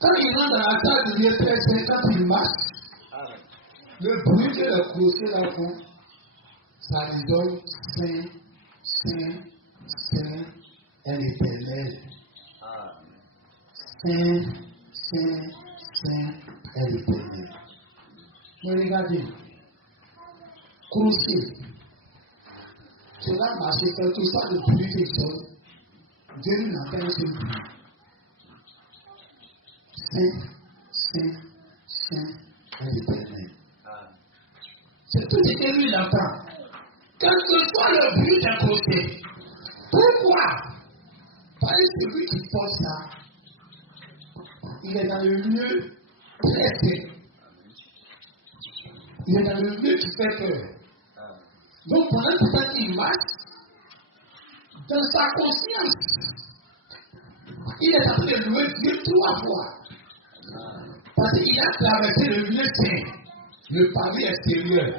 Quand ils rentrent dans la salle du lieu très saint, quand ils marchent, le bruit que les crochets là font, ça lui donne saint, saint, saint est l'Éternel. Saint, saint, saint est l'Éternel. Mais regardez, crochet, cela marche, quel que soit le bruit qu'ils font, Dieu n'entend ce bruit. Saint, saint, saint est l'Éternel. C'est tout ce que lui il entend. Quel que soit le bruit d'un crochet. Pourquoi? Parce que celui qui porte ça, il est dans le lieu très saint. Il est dans le lieu qui fait peur. Donc pendant tout temps qu'il marche, dans sa conscience, il est en train de louer Dieu 3 fois. Parce qu'il a traversé le lieu saint, le palier extérieur,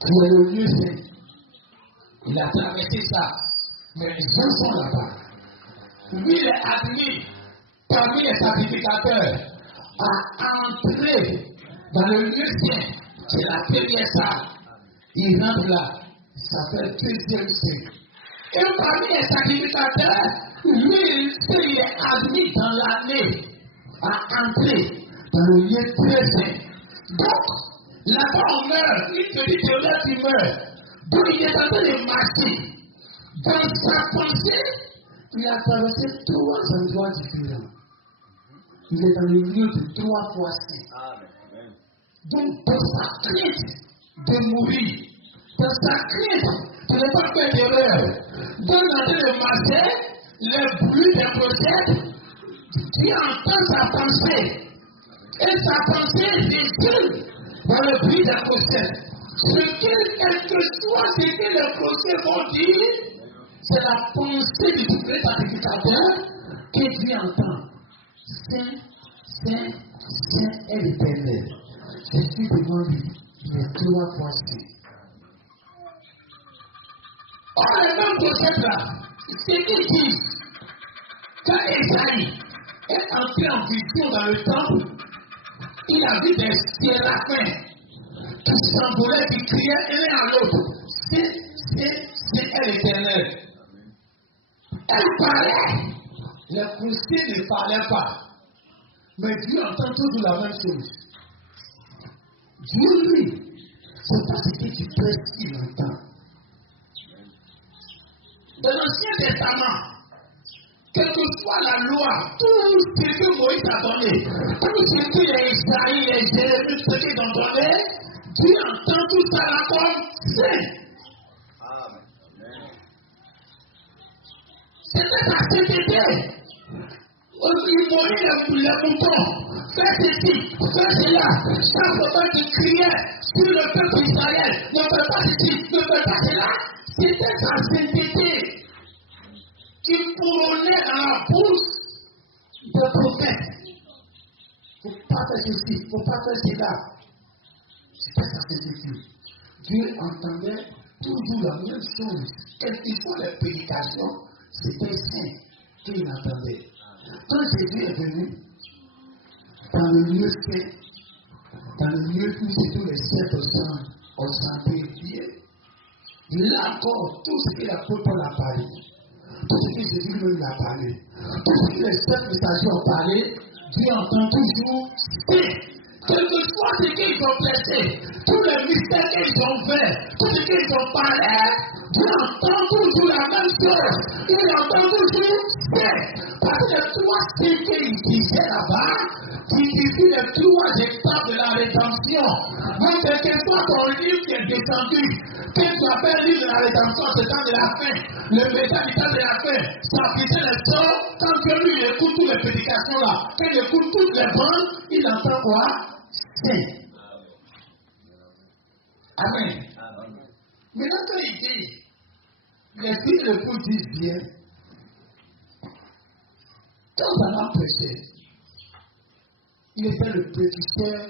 pour le lieu saint. Il a traversé ça. Mais les gens sont là-bas. Lui, il est admis parmi les sacrificateurs à entrer dans le lieu saint. C'est la première salle. Il rentre là. Ça s'appelle deuxième saint. Et parmi les sacrificateurs, lui, il est admis dans l'année à entrer dans le lieu très saint. Donc, Là-bas, on meurt. Une petite erreur, tu meurs. Donc, il est en train de marcher. Dans sa pensée, il a traversé 3 endroits différents. Il est dans le milieu de 3 fois 5. Donc, dans sa crainte de mourir, dans sa crainte de ne pas faire d'erreur, dans la train de marcher, le bruit des procès, tu entends sa pensée. Et sa pensée résume dans le bruit des procès. Quel que soit ce que les procès vont dire, c'est la pensée du vrai sacrificateur que Dieu entend. Saint, Saint, Saint est l'Éternel. Je suis devant lui, il est 3 fois saint. Or, les mêmes concepts-là, ce qu'ils disent, quand Esaïe est entré en vision dans le temple, il a vu des séraphins qui s'envolaient, qui criaient l'un à l'autre. C'est l'Éternel. Elle parlait. Les crucifiés ne parlaient pas. Mais Dieu entend toujours la même chose. Dieu, lui, c'est pas ce que tu prêches qu'il entend. Dans l'Ancien Testament, quelle que soit la loi, tout ce que Moïse a donné, tout ce que les Isaïe, les Jérémie, tout ce qu'ils ont donné, Dieu entend tout ça là comme saint. C'était sa sainteté. Il mourit les moutons. Fais ceci, fais cela. Chaque fois qu'il criait sur le peuple d'Israël, ne fais pas ceci, ne fais pas cela. C'était sa sainteté qui couronnait dans la bouche des prophètes. Il ne faut pas faire ceci, il ne faut pas faire cela. C'était sa sainteté. Dieu entendait toujours la même chose. Quelles que soient les prédications, c'était saint qu'il entendait. Quand Jésus est venu, dans le lieu saint, dans le lieu où c'est tous les 7 au sanctuaire, là encore, tout ce que l'apôtre Paul a parlé, tout ce que Jésus lui a parlé, tout ce que les 7 messagers ont parlé, Dieu entend toujours saint. Quel que soit ce qu'ils ont prêché, tous les mystères qu'ils ont faits, tout ce qu'ils ont parlé, Dieu entend toujours la même chose. Il entend toujours saint. Parce que les 3 signes qu'il disait là-bas, qui défient les 3 étapes de la rédemption. Donc, quel que soit ton livre qui est descendu, que tu appelles livre de la rédemption, c'est le temps de la fin. Le message du temps de la fin, ça faisait les sons. Quand Dieu lui écoute toutes les prédications là, quand il écoute toutes les bandes, il entend quoi? Saint. Amen. Maintenant, quand il dit, les filles de l'époux disent bien, quand Balaam prêchait, il était le prédicateur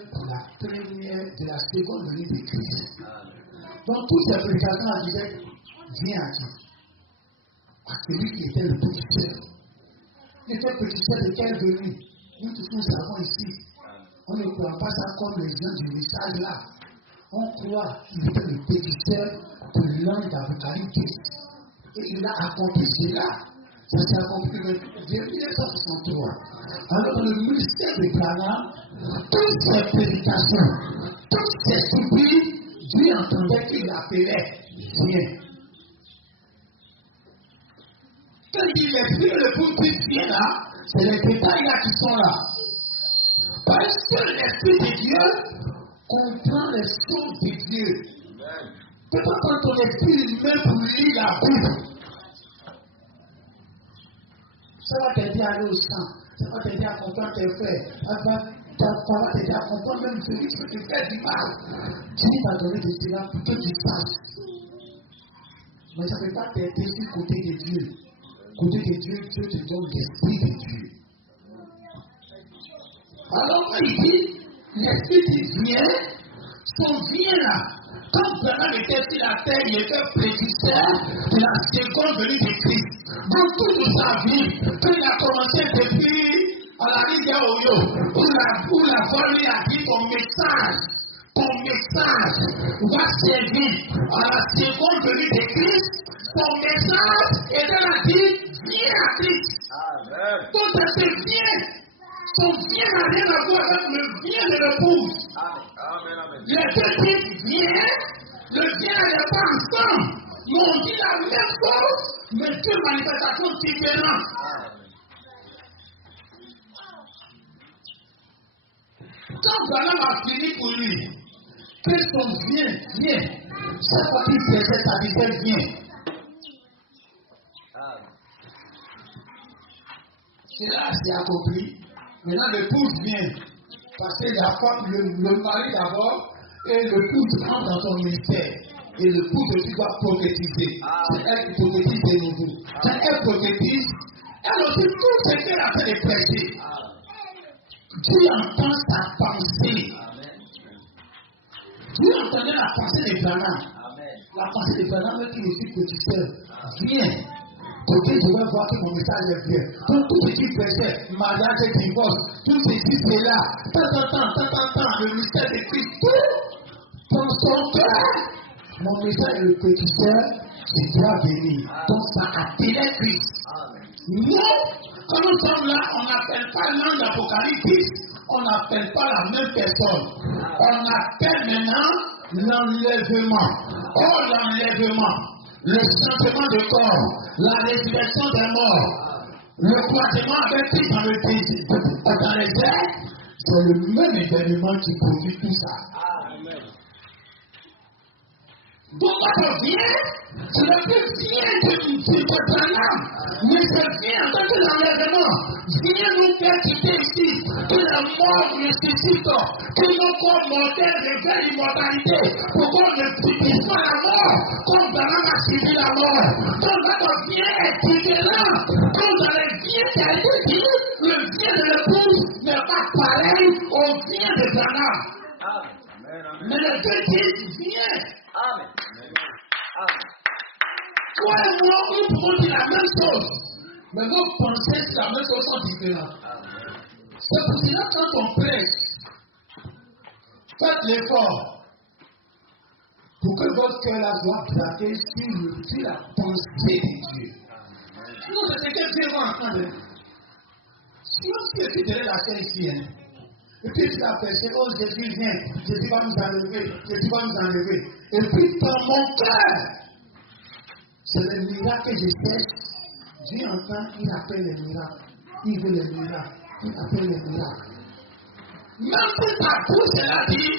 de la seconde venue de Christ. Donc, toutes ces prédications disaient, viens à Dieu. À celui qui était le prédicateur. Il était prédicateur de quelle venue? Nous tous nous savons ici. On ne croit pas ça comme les gens du message là. On croit qu'il était le prédicateur de l'ange d'Apocalypse. Et il a accompli cela. Ça s'est accompli en 1963. Alors dans le ministère de Branham, toutes ces prédications, toutes ces soupirs, Dieu entendait qu'il l'appelait viens. Quand il dit les filles le pour dire viens là, c'est les détails là qui sont là. Parce que l'Esprit de Dieu comprend les choses de Dieu. Tu peux pas prendre ton esprit même pour lire la Bible. Ça va t'aider à aller au sang. Ça va t'aider à comprendre tes frères. Ça va t'aider à comprendre même celui qui te fait du mal. Dieu t'a donné de cela pour que tu saches. Mais ça ne peut pas t'aider sur le côté de Dieu. Côté de Dieu, Dieu te donne l'esprit de Dieu. Alors, quand il dit, l'esprit dit viens, son vient là. Quand Branham était sur la terre, il était prédicateur de la seconde venue de Christ. Donc, toute sa vie, quand il a commencé depuis à la rivière Oyo, où la voix lui a dit ton message va servir à la seconde venue de Christ. Son message était là dit viens à Christ. Donc, c'est viens. Son bien n'a rien à voir avec le bien de l'épouse. Les deux choses, mais deux manifestations différentes. Quand Branham a fini pour lui, Christon viens. Chaque fois qu'il faisait sa vie, viens. C'est là c'est accompli. Maintenant, l'épouse vient. Parce que la femme, le mari d'abord, et l'épouse rentre dans son ministère. Et l'épouse aussi doit prophétiser. C'est elle qui prophétise de nouveau. Quand elle prophétise, elle aussi tout ce qu'elle a fait de prêcher. Dieu entend sa pensée. Dieu entendait la pensée de Branham. La pensée de Branham qui est aussi producteur. Viens. Ok, je vais voir que mon message est bien. Donc tout ce qui prêchait, mariage et divorce, tout ceci, c'est là. Tant, le mystère de Christ, tout dans son cœur. Mon message est le producteur, je dois venir. Donc ça appelait Christ. Nous, quand nous sommes là, on n'appelle pas l'ange d'Apocalypse, on n'appelle pas la même personne. On appelle maintenant l'enlèvement. Oh, l'enlèvement. Le changement de corps, la résurrection des morts, le croisement avec Christ dans le désert, c'est le même événement qui produit tout ça. Donc, quand on vient, ce n'est plus bien de Branham, mais c'est bien en tant que l'enlèvement. Viens nous faire quitter ici, que la mort ressuscite, que nos corps mortels révèlent l'immortalité, pour qu'on ne subisse pas la mort, comme Branham a subi la mort. Donc, quand on vient être différent, quand vous allez bien qui a été dit, le bien de l'épouse n'est pas pareil au bien de Branham. Mais le deux disent, viens. Amen. Toi et moi, nous pouvons dire la même chose, mais nos pensées sur la même chose sont différentes. C'est pour cela que quand on prêche, faites l'effort pour que votre cœur soit braqué sur la pensée de Dieu. Sinon, c'est ce que Dieu va entendre. Sinon, si tu donnes la chair ici, et puis tu as prêché, oh Jésus vient, Jésus va nous enlever, Jésus va nous enlever. Et puis dans mon cœur, c'est le miracle que je cherche. Dieu entend, il appelle les miracles. Il veut les miracles. Il appelle les miracles. Même si ta bouche elle a dit,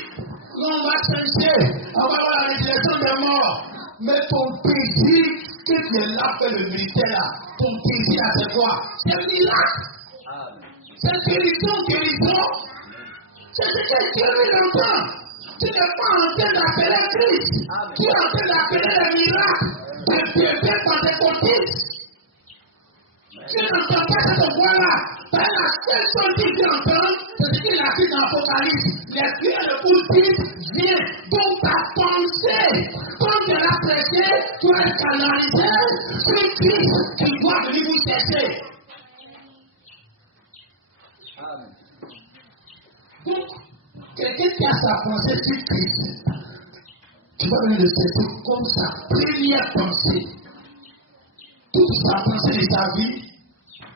on va chercher, on va voir la résurrection des morts. Mais ton désir, que tu es là pour le ministère là, ton désir à c'est quoi? C'est le miracle. C'est guérison. C'est ce que Dieu lui entend. Tu n'es pas en train d'appeler Christ. Tu es en train d'appeler le miracle de bébé pentecôtiste. Tu n'entends pas cette voix-là. La seule chose que tu entends, c'est ce qu'il a dit dans l'Apocalypse. Les prières de pour dire, viens. Donc ta pensée, quand tu l'as prêché, tu es canalisé sur Christ qui doit venir vous chercher. Donc, quelqu'un qui a sa pensée sur Christ, tu vas venir le chercher comme sa première pensée. Toute sa pensée de sa vie,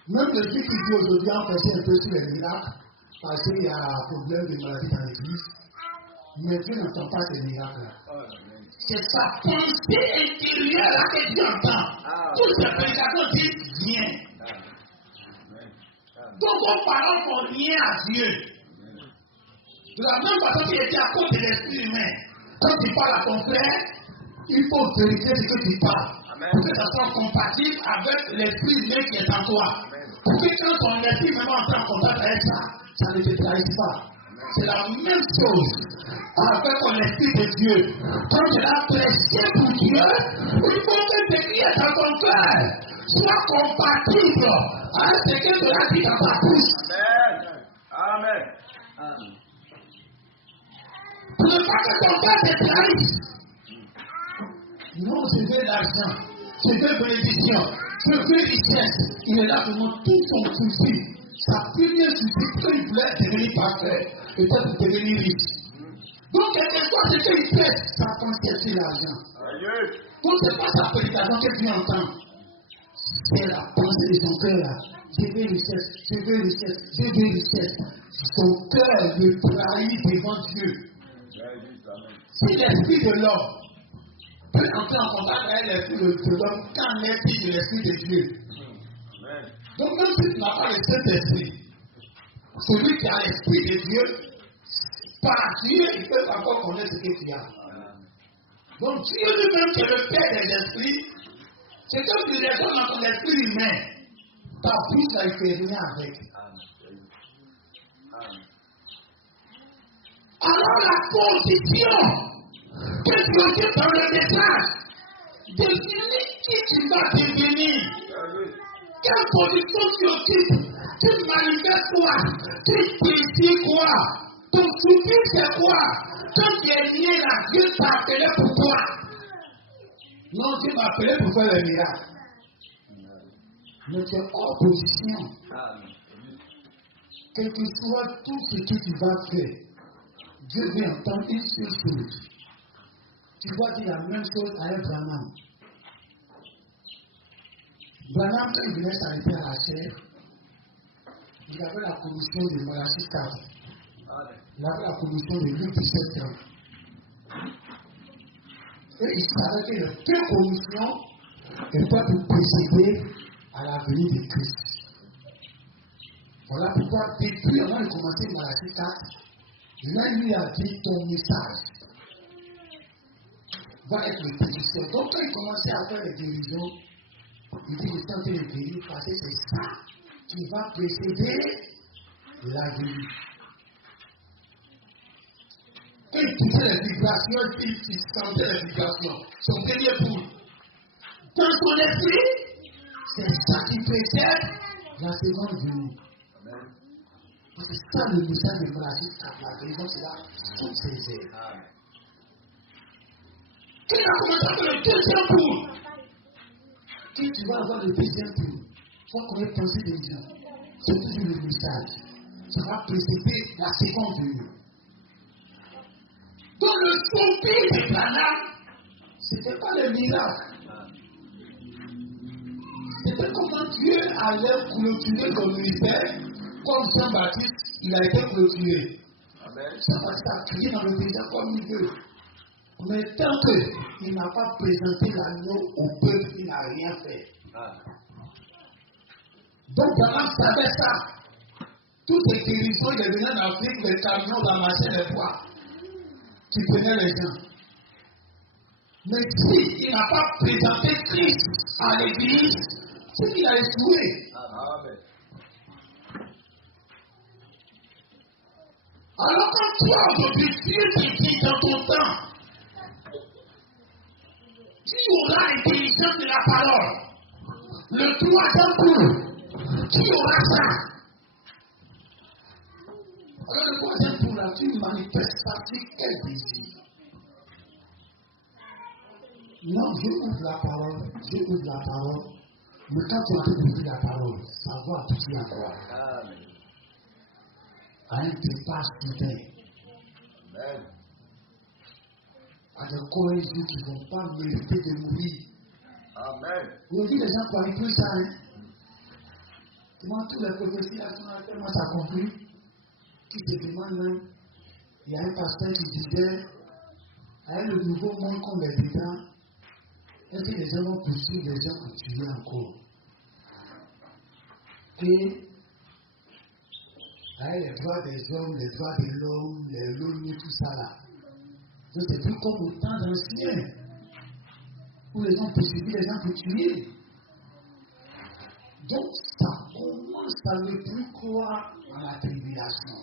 même le Dieu qui dit aujourd'hui, on pensait un peu sur les miracles, parce qu'il y a un problème de maladie dans l'église, mais Dieu n'entend pas ces miracles-là. C'est sa pensée intérieure que Dieu entend. Toutes ces prédications disent viens. Donc, vos paroles font rien à Dieu. De la même façon qu'il était à cause de l'esprit humain. Quand tu parles à ton frère, il faut vérifier ce que tu parles. Pour que ça soit compatible avec l'esprit humain qui est en toi. Pour que quand ton esprit même entre en contact avec ça, ça ne te trahisse pas. C'est la même chose avec l'esprit de Dieu. Quand tu l'as prêché pour Dieu, il faut que ce qui est dans ton cœur soit compatible avec ce que tu as dit dans ta bouche. Amen. Pour ne pas que ton cœur te trahisse. Non, je veux l'argent, je veux bénédiction, je veux richesse. Il est là pour moi tout son souci. Sa première souci, qu'il voulait devenir parfait, était pour devenir riche. Donc, quelque soit ce qu'il fait, sa pensée sur l'argent. Donc, ce n'est pas sa prédication que Dieu entend. C'est la pensée de son cœur là. Je veux richesse, je veux richesse, je veux richesse. Son cœur le trahit devant Dieu. Si l'esprit de l'homme peut entrer en contact avec l'esprit de l'homme qu'en est-il de l'esprit de Dieu. Amen. Donc même si tu n'as pas le Saint-Esprit, celui qui a l'esprit de Dieu, par Dieu, il peut encore connaître ce que tu as. Donc Dieu lui-même qui est le Père des esprits, c'est comme si les gens dans ton esprit humain, ta bouche là, il ne fait rien avec. Alors la position que tu occupes dans le message définit qui tu vas devenir. Quelle position tu occupes? Tu manifestes quoi? Tu décides quoi? Ton souci c'est quoi? Quand tu es né là, Dieu t'a appelé pour toi. Non, Dieu m'a appelé pour faire le miracle. Mais tu es hors position. Quel que soit tout ce que tu vas faire, Dieu veut entendre une seule chose. Tu dois dire la même chose à un Branham. Branham, quand il venait s'arrêter à la chair, il avait la commission de Malachie 4. Il avait la commission de Luc 17 ans. Et il savait que les deux commissions étaient pour précéder à la venue de Christ. Voilà pourquoi, depuis avant de commencer Malachie 4, l'un lui a dit ton message va être le précurseur. Donc quand il commençait à faire les guérisons, il dit je suis en train de guérir parce que c'est ça qui va précéder la venue. Quand il touchait les vibrations, il sentait les vibrations. Son premier pouls. Dans son esprit, c'est ça qui précède la seconde venue. C'est ça le message de Malachie 4. La guérison, c'est là, toutes ces ailes. Quand il a commencé à faire le deuxième tour, quand tu vas avoir le deuxième tour, il faut connaître penser des gens. C'est toujours le message. Ça va précéder la seconde venue. Donc le soupir de Branham, ce n'était pas le miracle. C'était comment Dieu allait clôturer le ministère, comme Jean-Baptiste, il a été clôturé. Jean-Baptiste a crié dans le désert comme il veut. Mais tant qu'il n'a pas présenté l'agneau au peuple, il n'a rien fait. Donc Branham savait ça. Toutes ces guérisons, il est venu en Afrique, les camions ramassaient les bois qui prenaient les gens. Mais s'il n'a pas présenté Christ à l'église, c'est qu'il a échoué. Amen. Alors quand toi aujourd'hui, Dieu te dit dans ton temps, tu auras l'intelligence de la parole. Le troisième coup, tu auras ça. Alors le troisième coup là, tu manifestes ça, quel désir. Non, Dieu ouvre la parole, Dieu ouvre la parole. Mais quand tu as ouvert la parole, ça va aboutir à quoi? À un départ soudain. À des cohésions qui ne vont pas mériter de mourir. Amen. Aujourd'hui, les gens croient plus ça. Comment tous les prophéties là sont tellement accomplis qui se demandent même. Il y a un pasteur qui disait, avec le nouveau monde qu'on est dedans, est-ce que les gens vont poursuivre les gens pour tuer encore? Et avec les droits des hommes, les droits de l'homme, les l'ONU, tout ça là. Donc c'est plus comme au temps ancien, où les gens poursuivaient les gens pour tuer. Donc ça commence à ne plus croire à la tribulation.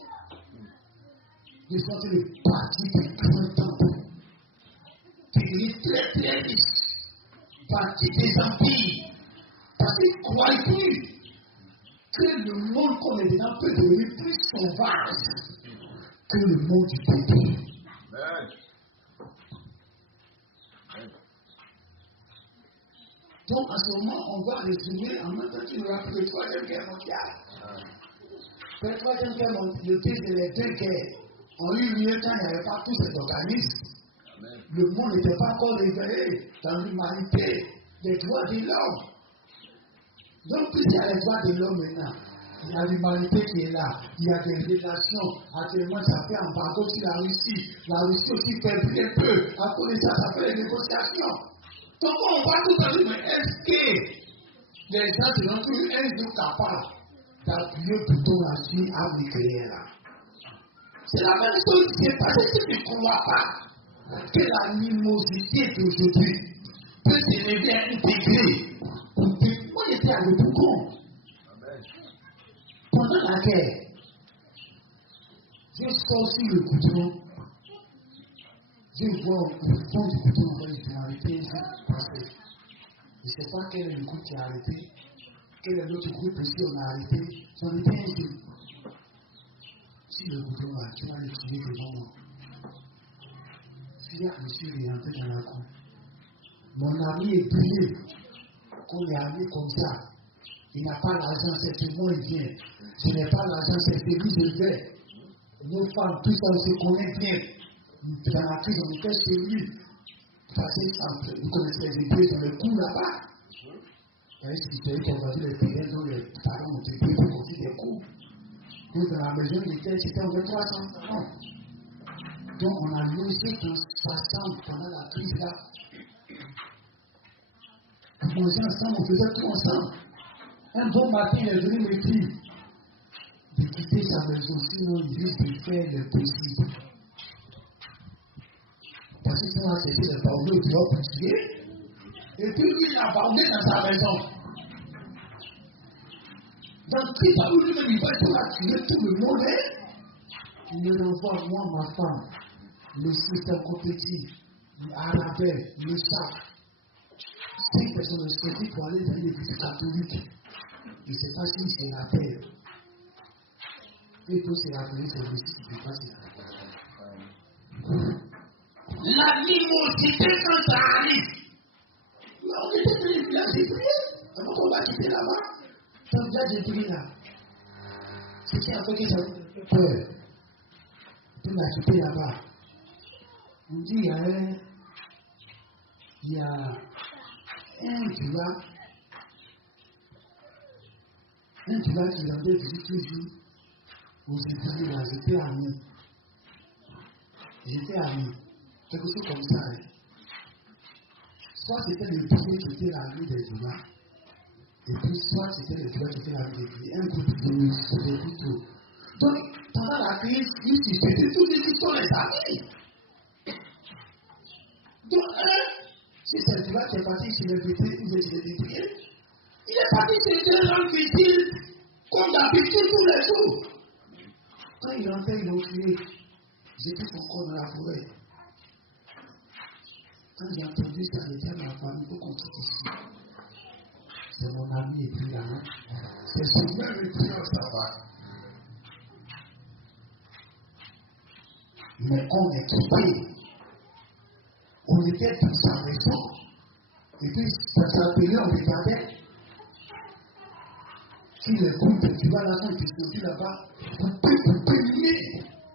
Ils sont en train de partir des grands temples, devenir très très riches, partir des empires, parce qu'ils ne croient plus que le monde qu'on est dedans peut devenir plus sauvage que le monde du péché. Donc en ce moment, on va résumer en même temps qu'il y aura la troisième guerre mondiale. La troisième guerre mondiale, les deux guerres ont eu lieu quand il n'y avait pas tous ces organismes. Le monde n'était pas encore réveillé dans l'humanité, les droits de l'homme. Donc, plus il y a les droits de l'homme maintenant, Il y a l'humanité qui est là. Il y a des relations. Actuellement, ça fait embargo sur la Russie. La Russie aussi faiblit un peu. À cause de ça, ça fait des négociations. Donc, on va tout à l'heure, mais est-ce que les gens seront toujours un jour capables d'appuyer le bouton là-dessus à nucléaire? C'est la même chose qui s'est passée si tu ne crois pas que l'animosité d'aujourd'hui peut s'élever à un degré. Moi, j'étais à l'Ebougon. Pendant la guerre, je sors sur le goudron, je vois au fond du goudron, on va arrêter, je ne sais pas quel est le groupe qui a arrêté, quel est l'autre groupe aussi on a arrêté, j'en étais un seul. Si le goudron là, tu vas le tirer devant moi. Si là, je suis rentré dans la cour, mon ami est brûlé, qu'on est ami comme ça. Il n'a pas l'argent, c'est que moi il vient. Je n'ai pas l'argent, c'est que lui je vais. Nos femmes, tout ça, on se connaît bien. Dans la crise, on était chez lui. Vous connaissez les églises dans le cours là-bas. Si tu as entendu les terrains dont les parents ont été pour construire des cours. Donc dans la maison, c'était environ 300 francs. Donc on a logé dans sa chambre pendant la crise là. On mangeait ensemble, on faisait tout ensemble. Un bon matin, il est venu me dire de quitter sa maison, sinon il risque de faire le possible. Parce que si on a cherché le barreau du haut pour tuer, et puis lui, il a barré dans sa maison. Donc, qui va lui-même, il va tuer tout le monde, il me renvoie, moi, ma femme, le système compétit, l'Arabelle, le sac. 5 personnes ont choisi pour aller dans l'église catholique. Il ne sait pas si c'est la terre. Et pour se rappeler, c'est le site qui passe la terre. L'animosité quand ça arrive. Mais on était dans les villages de prier. Avant qu'on va quitter là-bas, dans le village de prier là. C'est qui a fait que ça vous fait peur. On a quitté là-bas. On dit il y a un tuba qui rendait visite toujours aux États-Unis là, j'étais ami. Quelque chose comme ça. Soit c'était le billet qui était l'ami des tubas, et puis soit c'était le tuba qui était l'ami des billets. Un groupe de tout. Donc, pendant la crise, c'était tous les qui sont les amis. Donc, si c'est le tuba qui est parti chez le billets, il est parti chez eux rendre visite, comme d'habitude tous les jours. Quand il rentrait, ils l'ont tué. J'étais encore dans la forêt. Quand j'ai entendu ça, j'ai dit à ma famille, il faut qu'on quitte ici. C'est mon ami et puis là. C'est son même et puis là, ça va. Mais on est quitté. On était dans sa maison. Et puis, dans sa télé, on regardait. Si les groupes de Cuba là sont descendus là-bas, vous pouvez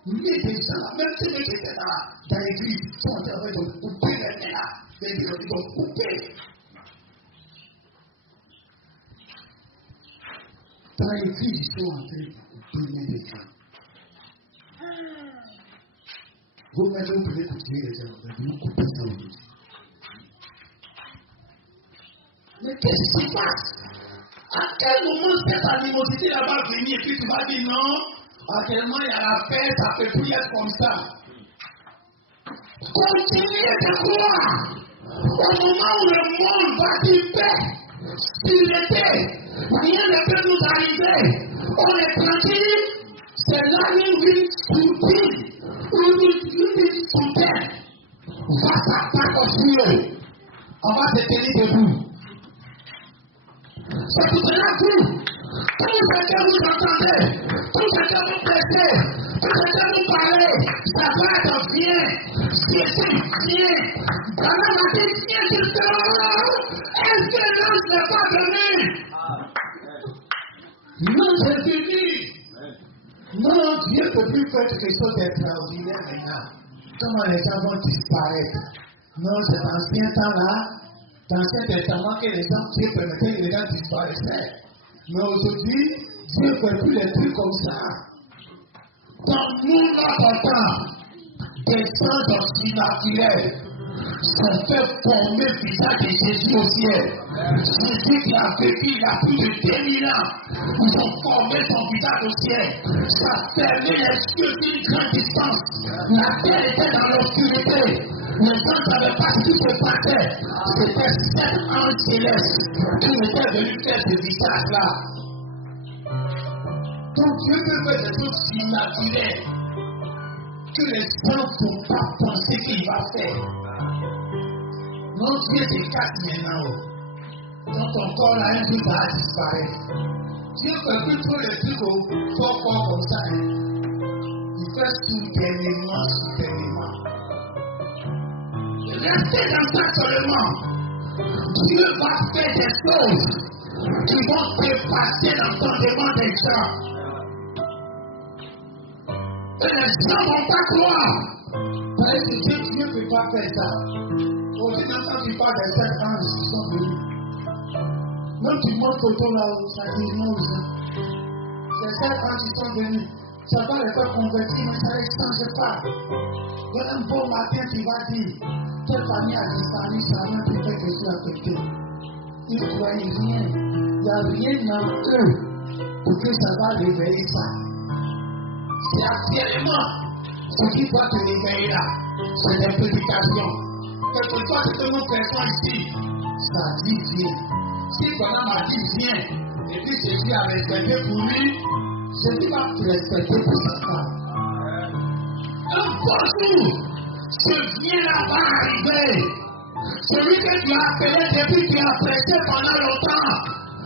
mimer des gens là, même ceux qui étaient dans l'église, sont en train de couper les mains là, ils vont couper. Dans l'église, ils sont en train de couper les mains des gens. Vous-même, vous pouvez continuer les gens, vous coupez ça aujourd'hui. Mais qu'est-ce qui se passe? À quel moment cette animosité là-bas venir et puis tu vas dire non, actuellement il y a la paix, ça peut plus être comme ça. Continuez de croire. Au moment où le monde va dire paix, sécurité, rien ne peut nous arriver. On est tranquille, c'est là une ville stupide, une ville soudaine. Va s'attaquer au feu. On va se tenir debout. C'est pour cela que tout ce que vous entendez, tout ce que vous prêtez, tout ce que vous parlez, ça va être bien. Dans la matin, viens sur terre. Est-ce que l'ange n'est pas venu? L'ange est venu. Non, Dieu ne peut plus faire quelque chose d'extraordinaire maintenant. Comment les gens vont disparaître? Non, c'est l'ancien temps là. Dans l'Ancien Testament, que les gens, Dieu permettait que les gens disparaissaient. Mais aujourd'hui, Dieu ne fait plus les trucs comme ça. Dans notre temps, des gens surnaturels sont fait former le visage de Jésus au ciel. Jésus qui a vécu il y a plus de 2000 ans, ils ont formé son visage au ciel. Ça fermait les yeux d'une grande distance. La terre était dans l'obscurité. Les gens ne savaient pas ce qui se passait. C'était 7 anges célestes qui étaient venus faire ce visage-là. Donc Dieu peut faire des choses surnaturelles que les gens ne vont pas penser qu'il va faire. Non, Dieu te casse maintenant. Dans ton corps, là, un jour va disparaître. Dieu ne fait plus trop les trucs au fort comme ça. Il fait soudainement. Restez dans ça seulement. Dieu va faire des choses qui vont dépasser l'entendement des gens. Et les gens ne vont pas croire. Parce que Dieu ne peut pas faire ça. Aujourd'hui, quand tu parles des 7 anges qui sont venus, même tu montres photo là, ça dit non. Les 7 anges qui sont venus, ça va les faire convertir, mais ça ne les change pas. Il y a un beau matin, tu vas dire, quelle famille a disparu, ça n'a même plus fait que sur la quelqu'un. Ils ne croyaient rien. Il n'y a rien dans eux pour que ça va réveiller ça. C'est actuellement ce qui doit te réveiller là. C'est des prédications. Quelquefois, ce que nous faisons ici, ça dit viens. Si pendant m'a dit viens, et puis Jésus a respecté pour lui, Jésus va te respecter pour sa femme. Un bon jour, ce viens-là va arriver. Celui que tu as appelé depuis que tu as prêché pendant longtemps,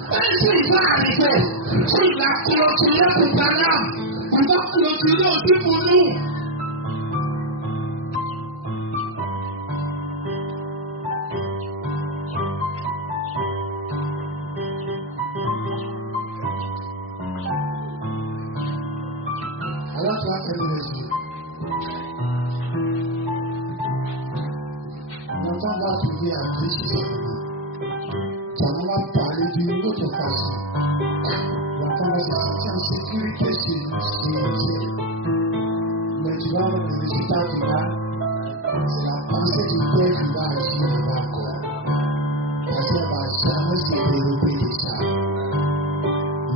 un jour il va arriver. Tu l'as clôturé pour ta âme. Il va clôturer aussi pour nous. Alors tu vas fermer les yeux. L'enfant va prier à Dieu. Tu vas parler d'une autre façon. L'enfant va se sentir en sécurité sur Dieu. Mais tu vas voir le résultat final. C'est la pensée du Père qui va agir là-bas encore. Parce qu'elle ne va jamais se développer de ça.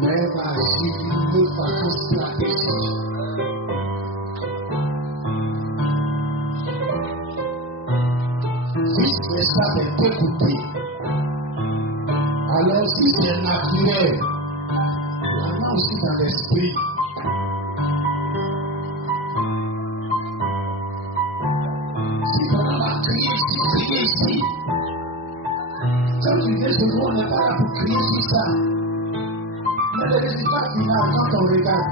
Mais elle va agir d'une autre façon stratégique. Ça c'est peu coupé. Alors si c'est naturel, il y en a aussi dans l'esprit. Si on va crier ici. Quand tu viens chez nous, on n'est pas là pour crier sur ça. Mais le résultat final, quand on regarde,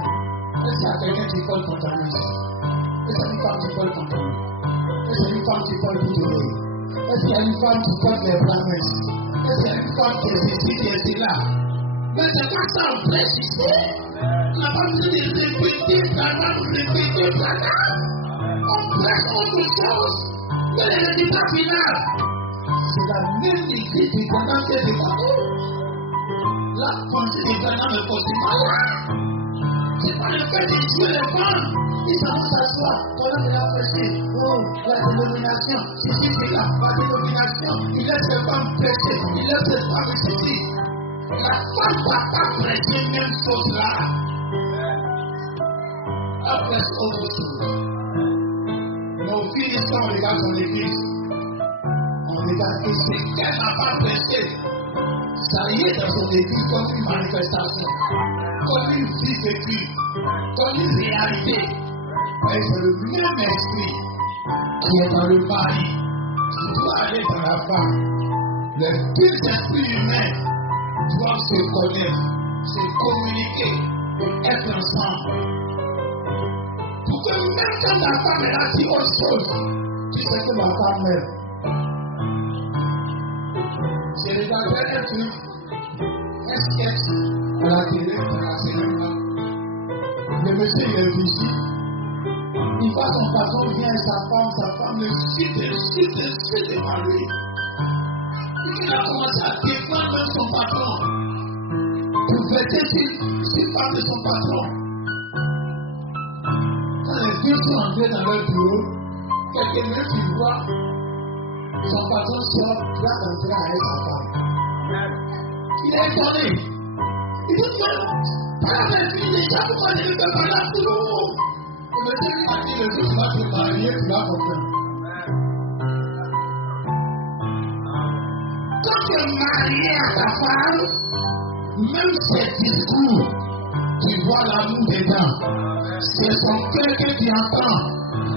est-ce qu'il y a quelqu'un qui parle contre nous? Est-ce qu'il y a une femme qui parle contre nous? Est-ce qu'il y a une femme qui parle pour nous? Est-ce qu'il y a une femme qui porte les promesses? Est-ce qu'il y a une femme qui est ici, qui est là? Mais c'est pas ça, on prêche ici. On n'a pas besoin de répéter, on prêche autre chose. Mais le résultat final, c'est la même église du Ghana qui est devant nous. La pensée du Ghana ne pose pas là. C'est pas le fait de tuer les femmes. Ils s'en vont s'asseoir pendant qu'il a prêché. Oh, la dénomination, c'est là, la dénomination, il laisse les femmes prêcher, il laisse les femmes ici. La femme ne va pas prêcher même chose là. Elle prêche autre chose. Mais au fil du temps, on regarde son église. On regarde que ce qu'elle n'a pas prêché, ça y est dans son église comme une manifestation, comme une vie vécue, comme une réalité. Et c'est le même esprit qui est dans le mari, qui doit aller dans la femme. Les deux esprits humains doivent se connaître, se communiquer et être ensemble. Pour que même quand la femme elle a dit autre chose, tu sais que la femme aime. J'ai regardé un truc, un sketch à la télé dans la cinéma. Le monsieur il est visible. Il voit son patron vient et sa femme le suit devant lui. Il a commencé à défendre même son patron. Pour fêter principal de son patron. Quand les deux sont entrés dans leur bureau, quelques minutes, tu vois, son patron sort, bras dans bras avec sa femme. Il est étonné. Il dit, mais, par la vie, déjà, pourquoi je ne peux pas là pour nous? Le monsieur lui a dit, le jour où tu vas te marier, tu vas comprendre. Quand tu es marié à ta femme, même ses discours, tu vois l'amour dedans. C'est son cœur que tu entends.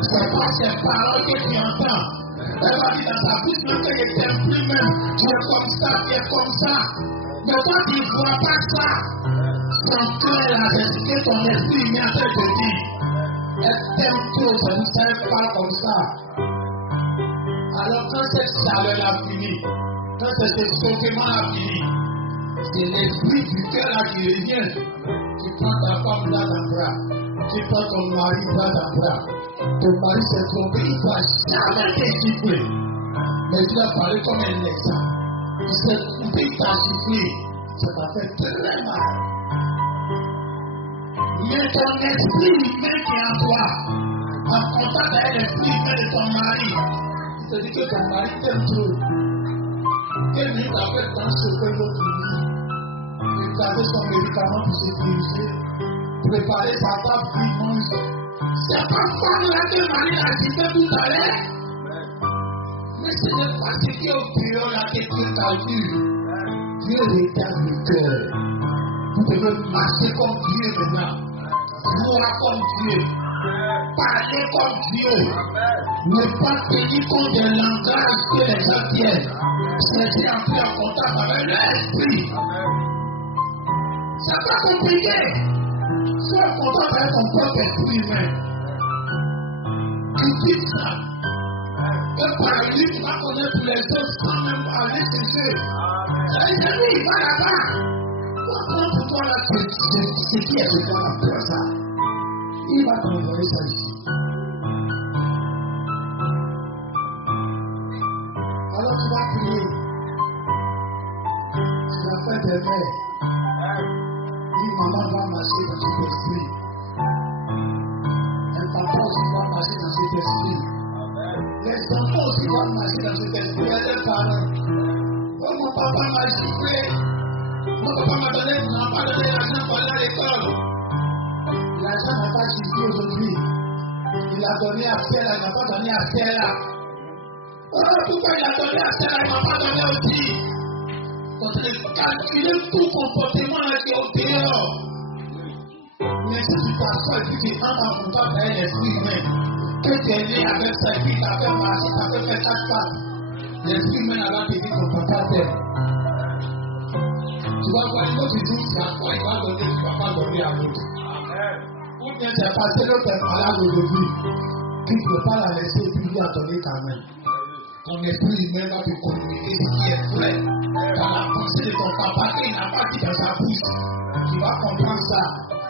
C'est pas ses paroles que tu entends. Elle va dire dans sa bouche même que je t'aime plus même. Tu es comme ça, tu es comme ça. Mais toi tu ne vois pas ça. Ton cœur là, c'est ce que ton esprit met en train de te dire. Elle t'aime trop, ça ne sert pas comme ça. Alors quand cette chaleur a fini, quand ce chauffement a fini, c'est l'esprit du cœur là qui revient. Tu prends ta femme là dans le bras. Tu prends ton mari là dans le bras. Ton mari s'est trompé, il ne doit jamais t'échifrer. Mais tu as parlé comme un exemple. Il s'est trompé, il t'a chiffré. Ça t'a fait très mal. Mais ton esprit humain qui est en toi, en contact avec l'esprit humain de ton mari, il te dit que ton mari t'aime trop. Quelle minute après ton chauffeur l'autre nuit, préparer son médicament pour sécuriser, préparer sa table pour manger. C'est pas femme là que Marie a dit tout à l'heure. Mais ce n'est pas ce qui est au bureau là que Dieu calcule. Dieu regarde le cœur. Vous devez marcher comme Dieu maintenant. Voir comme Dieu. Parler comme Dieu. Ne pas tenir compte des langages que les gens tiennent. C'est entrer en contact avec l'esprit. C'est pas compliqué. Sois en contact avec ton propre esprit humain. Tu dis ça. Et par lui, tu vas connaître les choses sans même aller chez eux. C'est lui, il va là-bas. Toi, prends pour toi là, ce qui est ce toi là, pour ça. Il va t'envoyer ça ici. Alors tu vas prier. Tu vas faire des mères. Une maman va marcher dans cet esprit. Un papa aussi va marcher dans cet esprit. Les enfants aussi vont marcher dans cet esprit. Et les parents. Oh, mon papa m'a giflé. Mon papa m'a pas donné l'argent pour aller à l'école. L'argent n'a pas giflé aujourd'hui. Il a donné à Stella, il n'a pas donné à Stella. Oh, pourquoi il a donné à Stella, il ne m'a pas donné aussi? Quand tu calcules tout comportement là qui est au dehors. Mais si tu t'assois et puis tu entres en contact avec l'esprit humain, que tu es né avec ça et puis tu as fait marcher, tu as fait faire 4 pas, l'esprit humain là-bas te dit ton papa t'aime. Tu vas voir une autre jour, c'est à toi, il va donner, tu ne vas pas donner à l'autre. Ou bien c'est passé l'autre est malade aujourd'hui, tu ne peux pas la laisser et puis lui en donner quand même. Ton esprit humain va te communiquer ce qui est vrai. Dans la pensée de ton papa qu'il n'a pas dit dans sa bouche. Tu vas comprendre ça.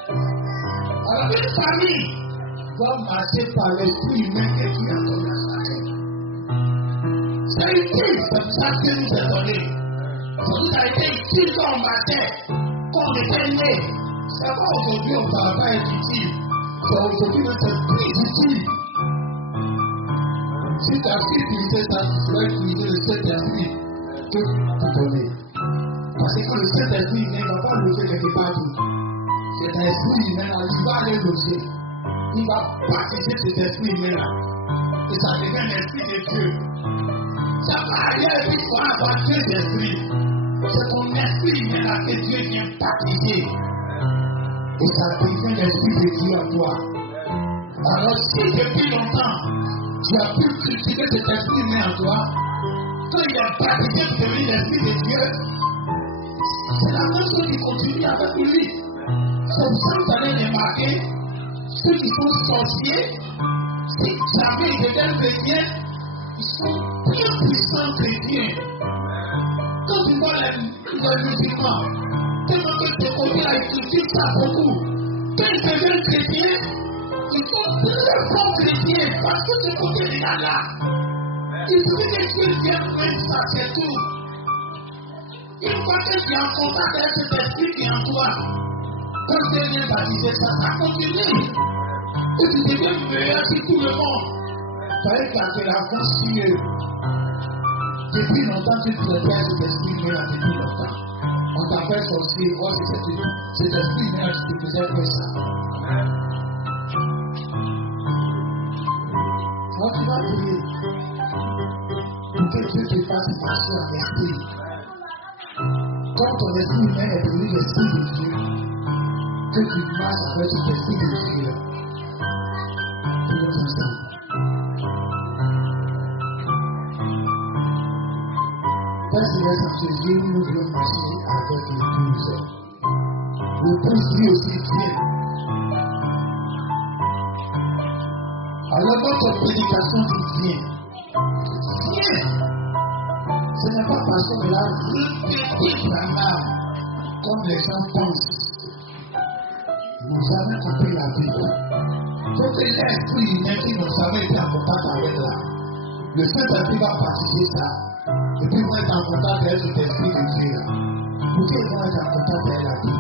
Alors une famille doit marcher par l'esprit humain que tu as donné à chacun. C'est utile, c'est pour ça que nous est donné. Ça a été utile quand on marchait, quand on était né. C'est pas aujourd'hui on ne va pas être utile. C'est aujourd'hui que c'est plus utile. Si tu as utilisé ça, tu vas utiliser le Saint-Esprit que tu peux donner. Parce que le Saint-Esprit ne va pas loger quelque part d'autre. Cet esprit humain-là, il va aller loger. Il va baptiser cet esprit humain-là. Et ça devient l'esprit de Dieu. Ça va aller et puis tu vas avoir deux esprits. C'est ton esprit humain-là que Dieu vient baptiser. Et ça devient l'esprit de Dieu à toi. Alors si depuis longtemps, tu as pu cultiver cet esprit humain en toi, quand il est baptisé pour devenir l'esprit de Dieu, c'est la même chose qui continue avec lui. C'est pour ça que vous allez remarquer, ceux qui sont sorciers, si jamais ils deviennent chrétiens, ils sont bien puissants chrétiens. Quand tu vois les musulmans, tellement que ces côtés-là, ils cultivent ça beaucoup. Quand ils deviennent chrétiens, ils sont très bons chrétiens parce que ce côté-là là, il suffit que Dieu vienne faire ça, c'est tout. Une fois que tu es en contact avec cet esprit qui est en toi, Quand tu es bien baptisé, ça continue. Et tu deviens meilleur que tout le monde. Fallait qu'à la conscience. Depuis longtemps, tu traitais cet esprit mélange depuis longtemps. On t'appelle sorcier, oh cet esprit mélange qui te faisait faire ça. Quand tu vas prier, pour que Dieu te fasse marcher en esprit. Quand ton esprit humain est devenu l'esprit de Dieu, que tu marches avec cet esprit de Dieu. Prions ensemble. Père Céleste, en Jésus, nous voulons marcher avec l'épouse. L'épouse lui aussi vient. Alors notre prédication qui vient. Ce n'est pas parce qu'on l'a répété Branham comme les gens pensent. Ils n'ont jamais compris la Bible. Il faut que l'esprit humain qui n'ont jamais été en contact avec là, le Saint-Esprit va baptiser ça. Et puis ils vont être en contact avec cet esprit de Dieu là. Pour qu'ils vont être en contact avec la Bible.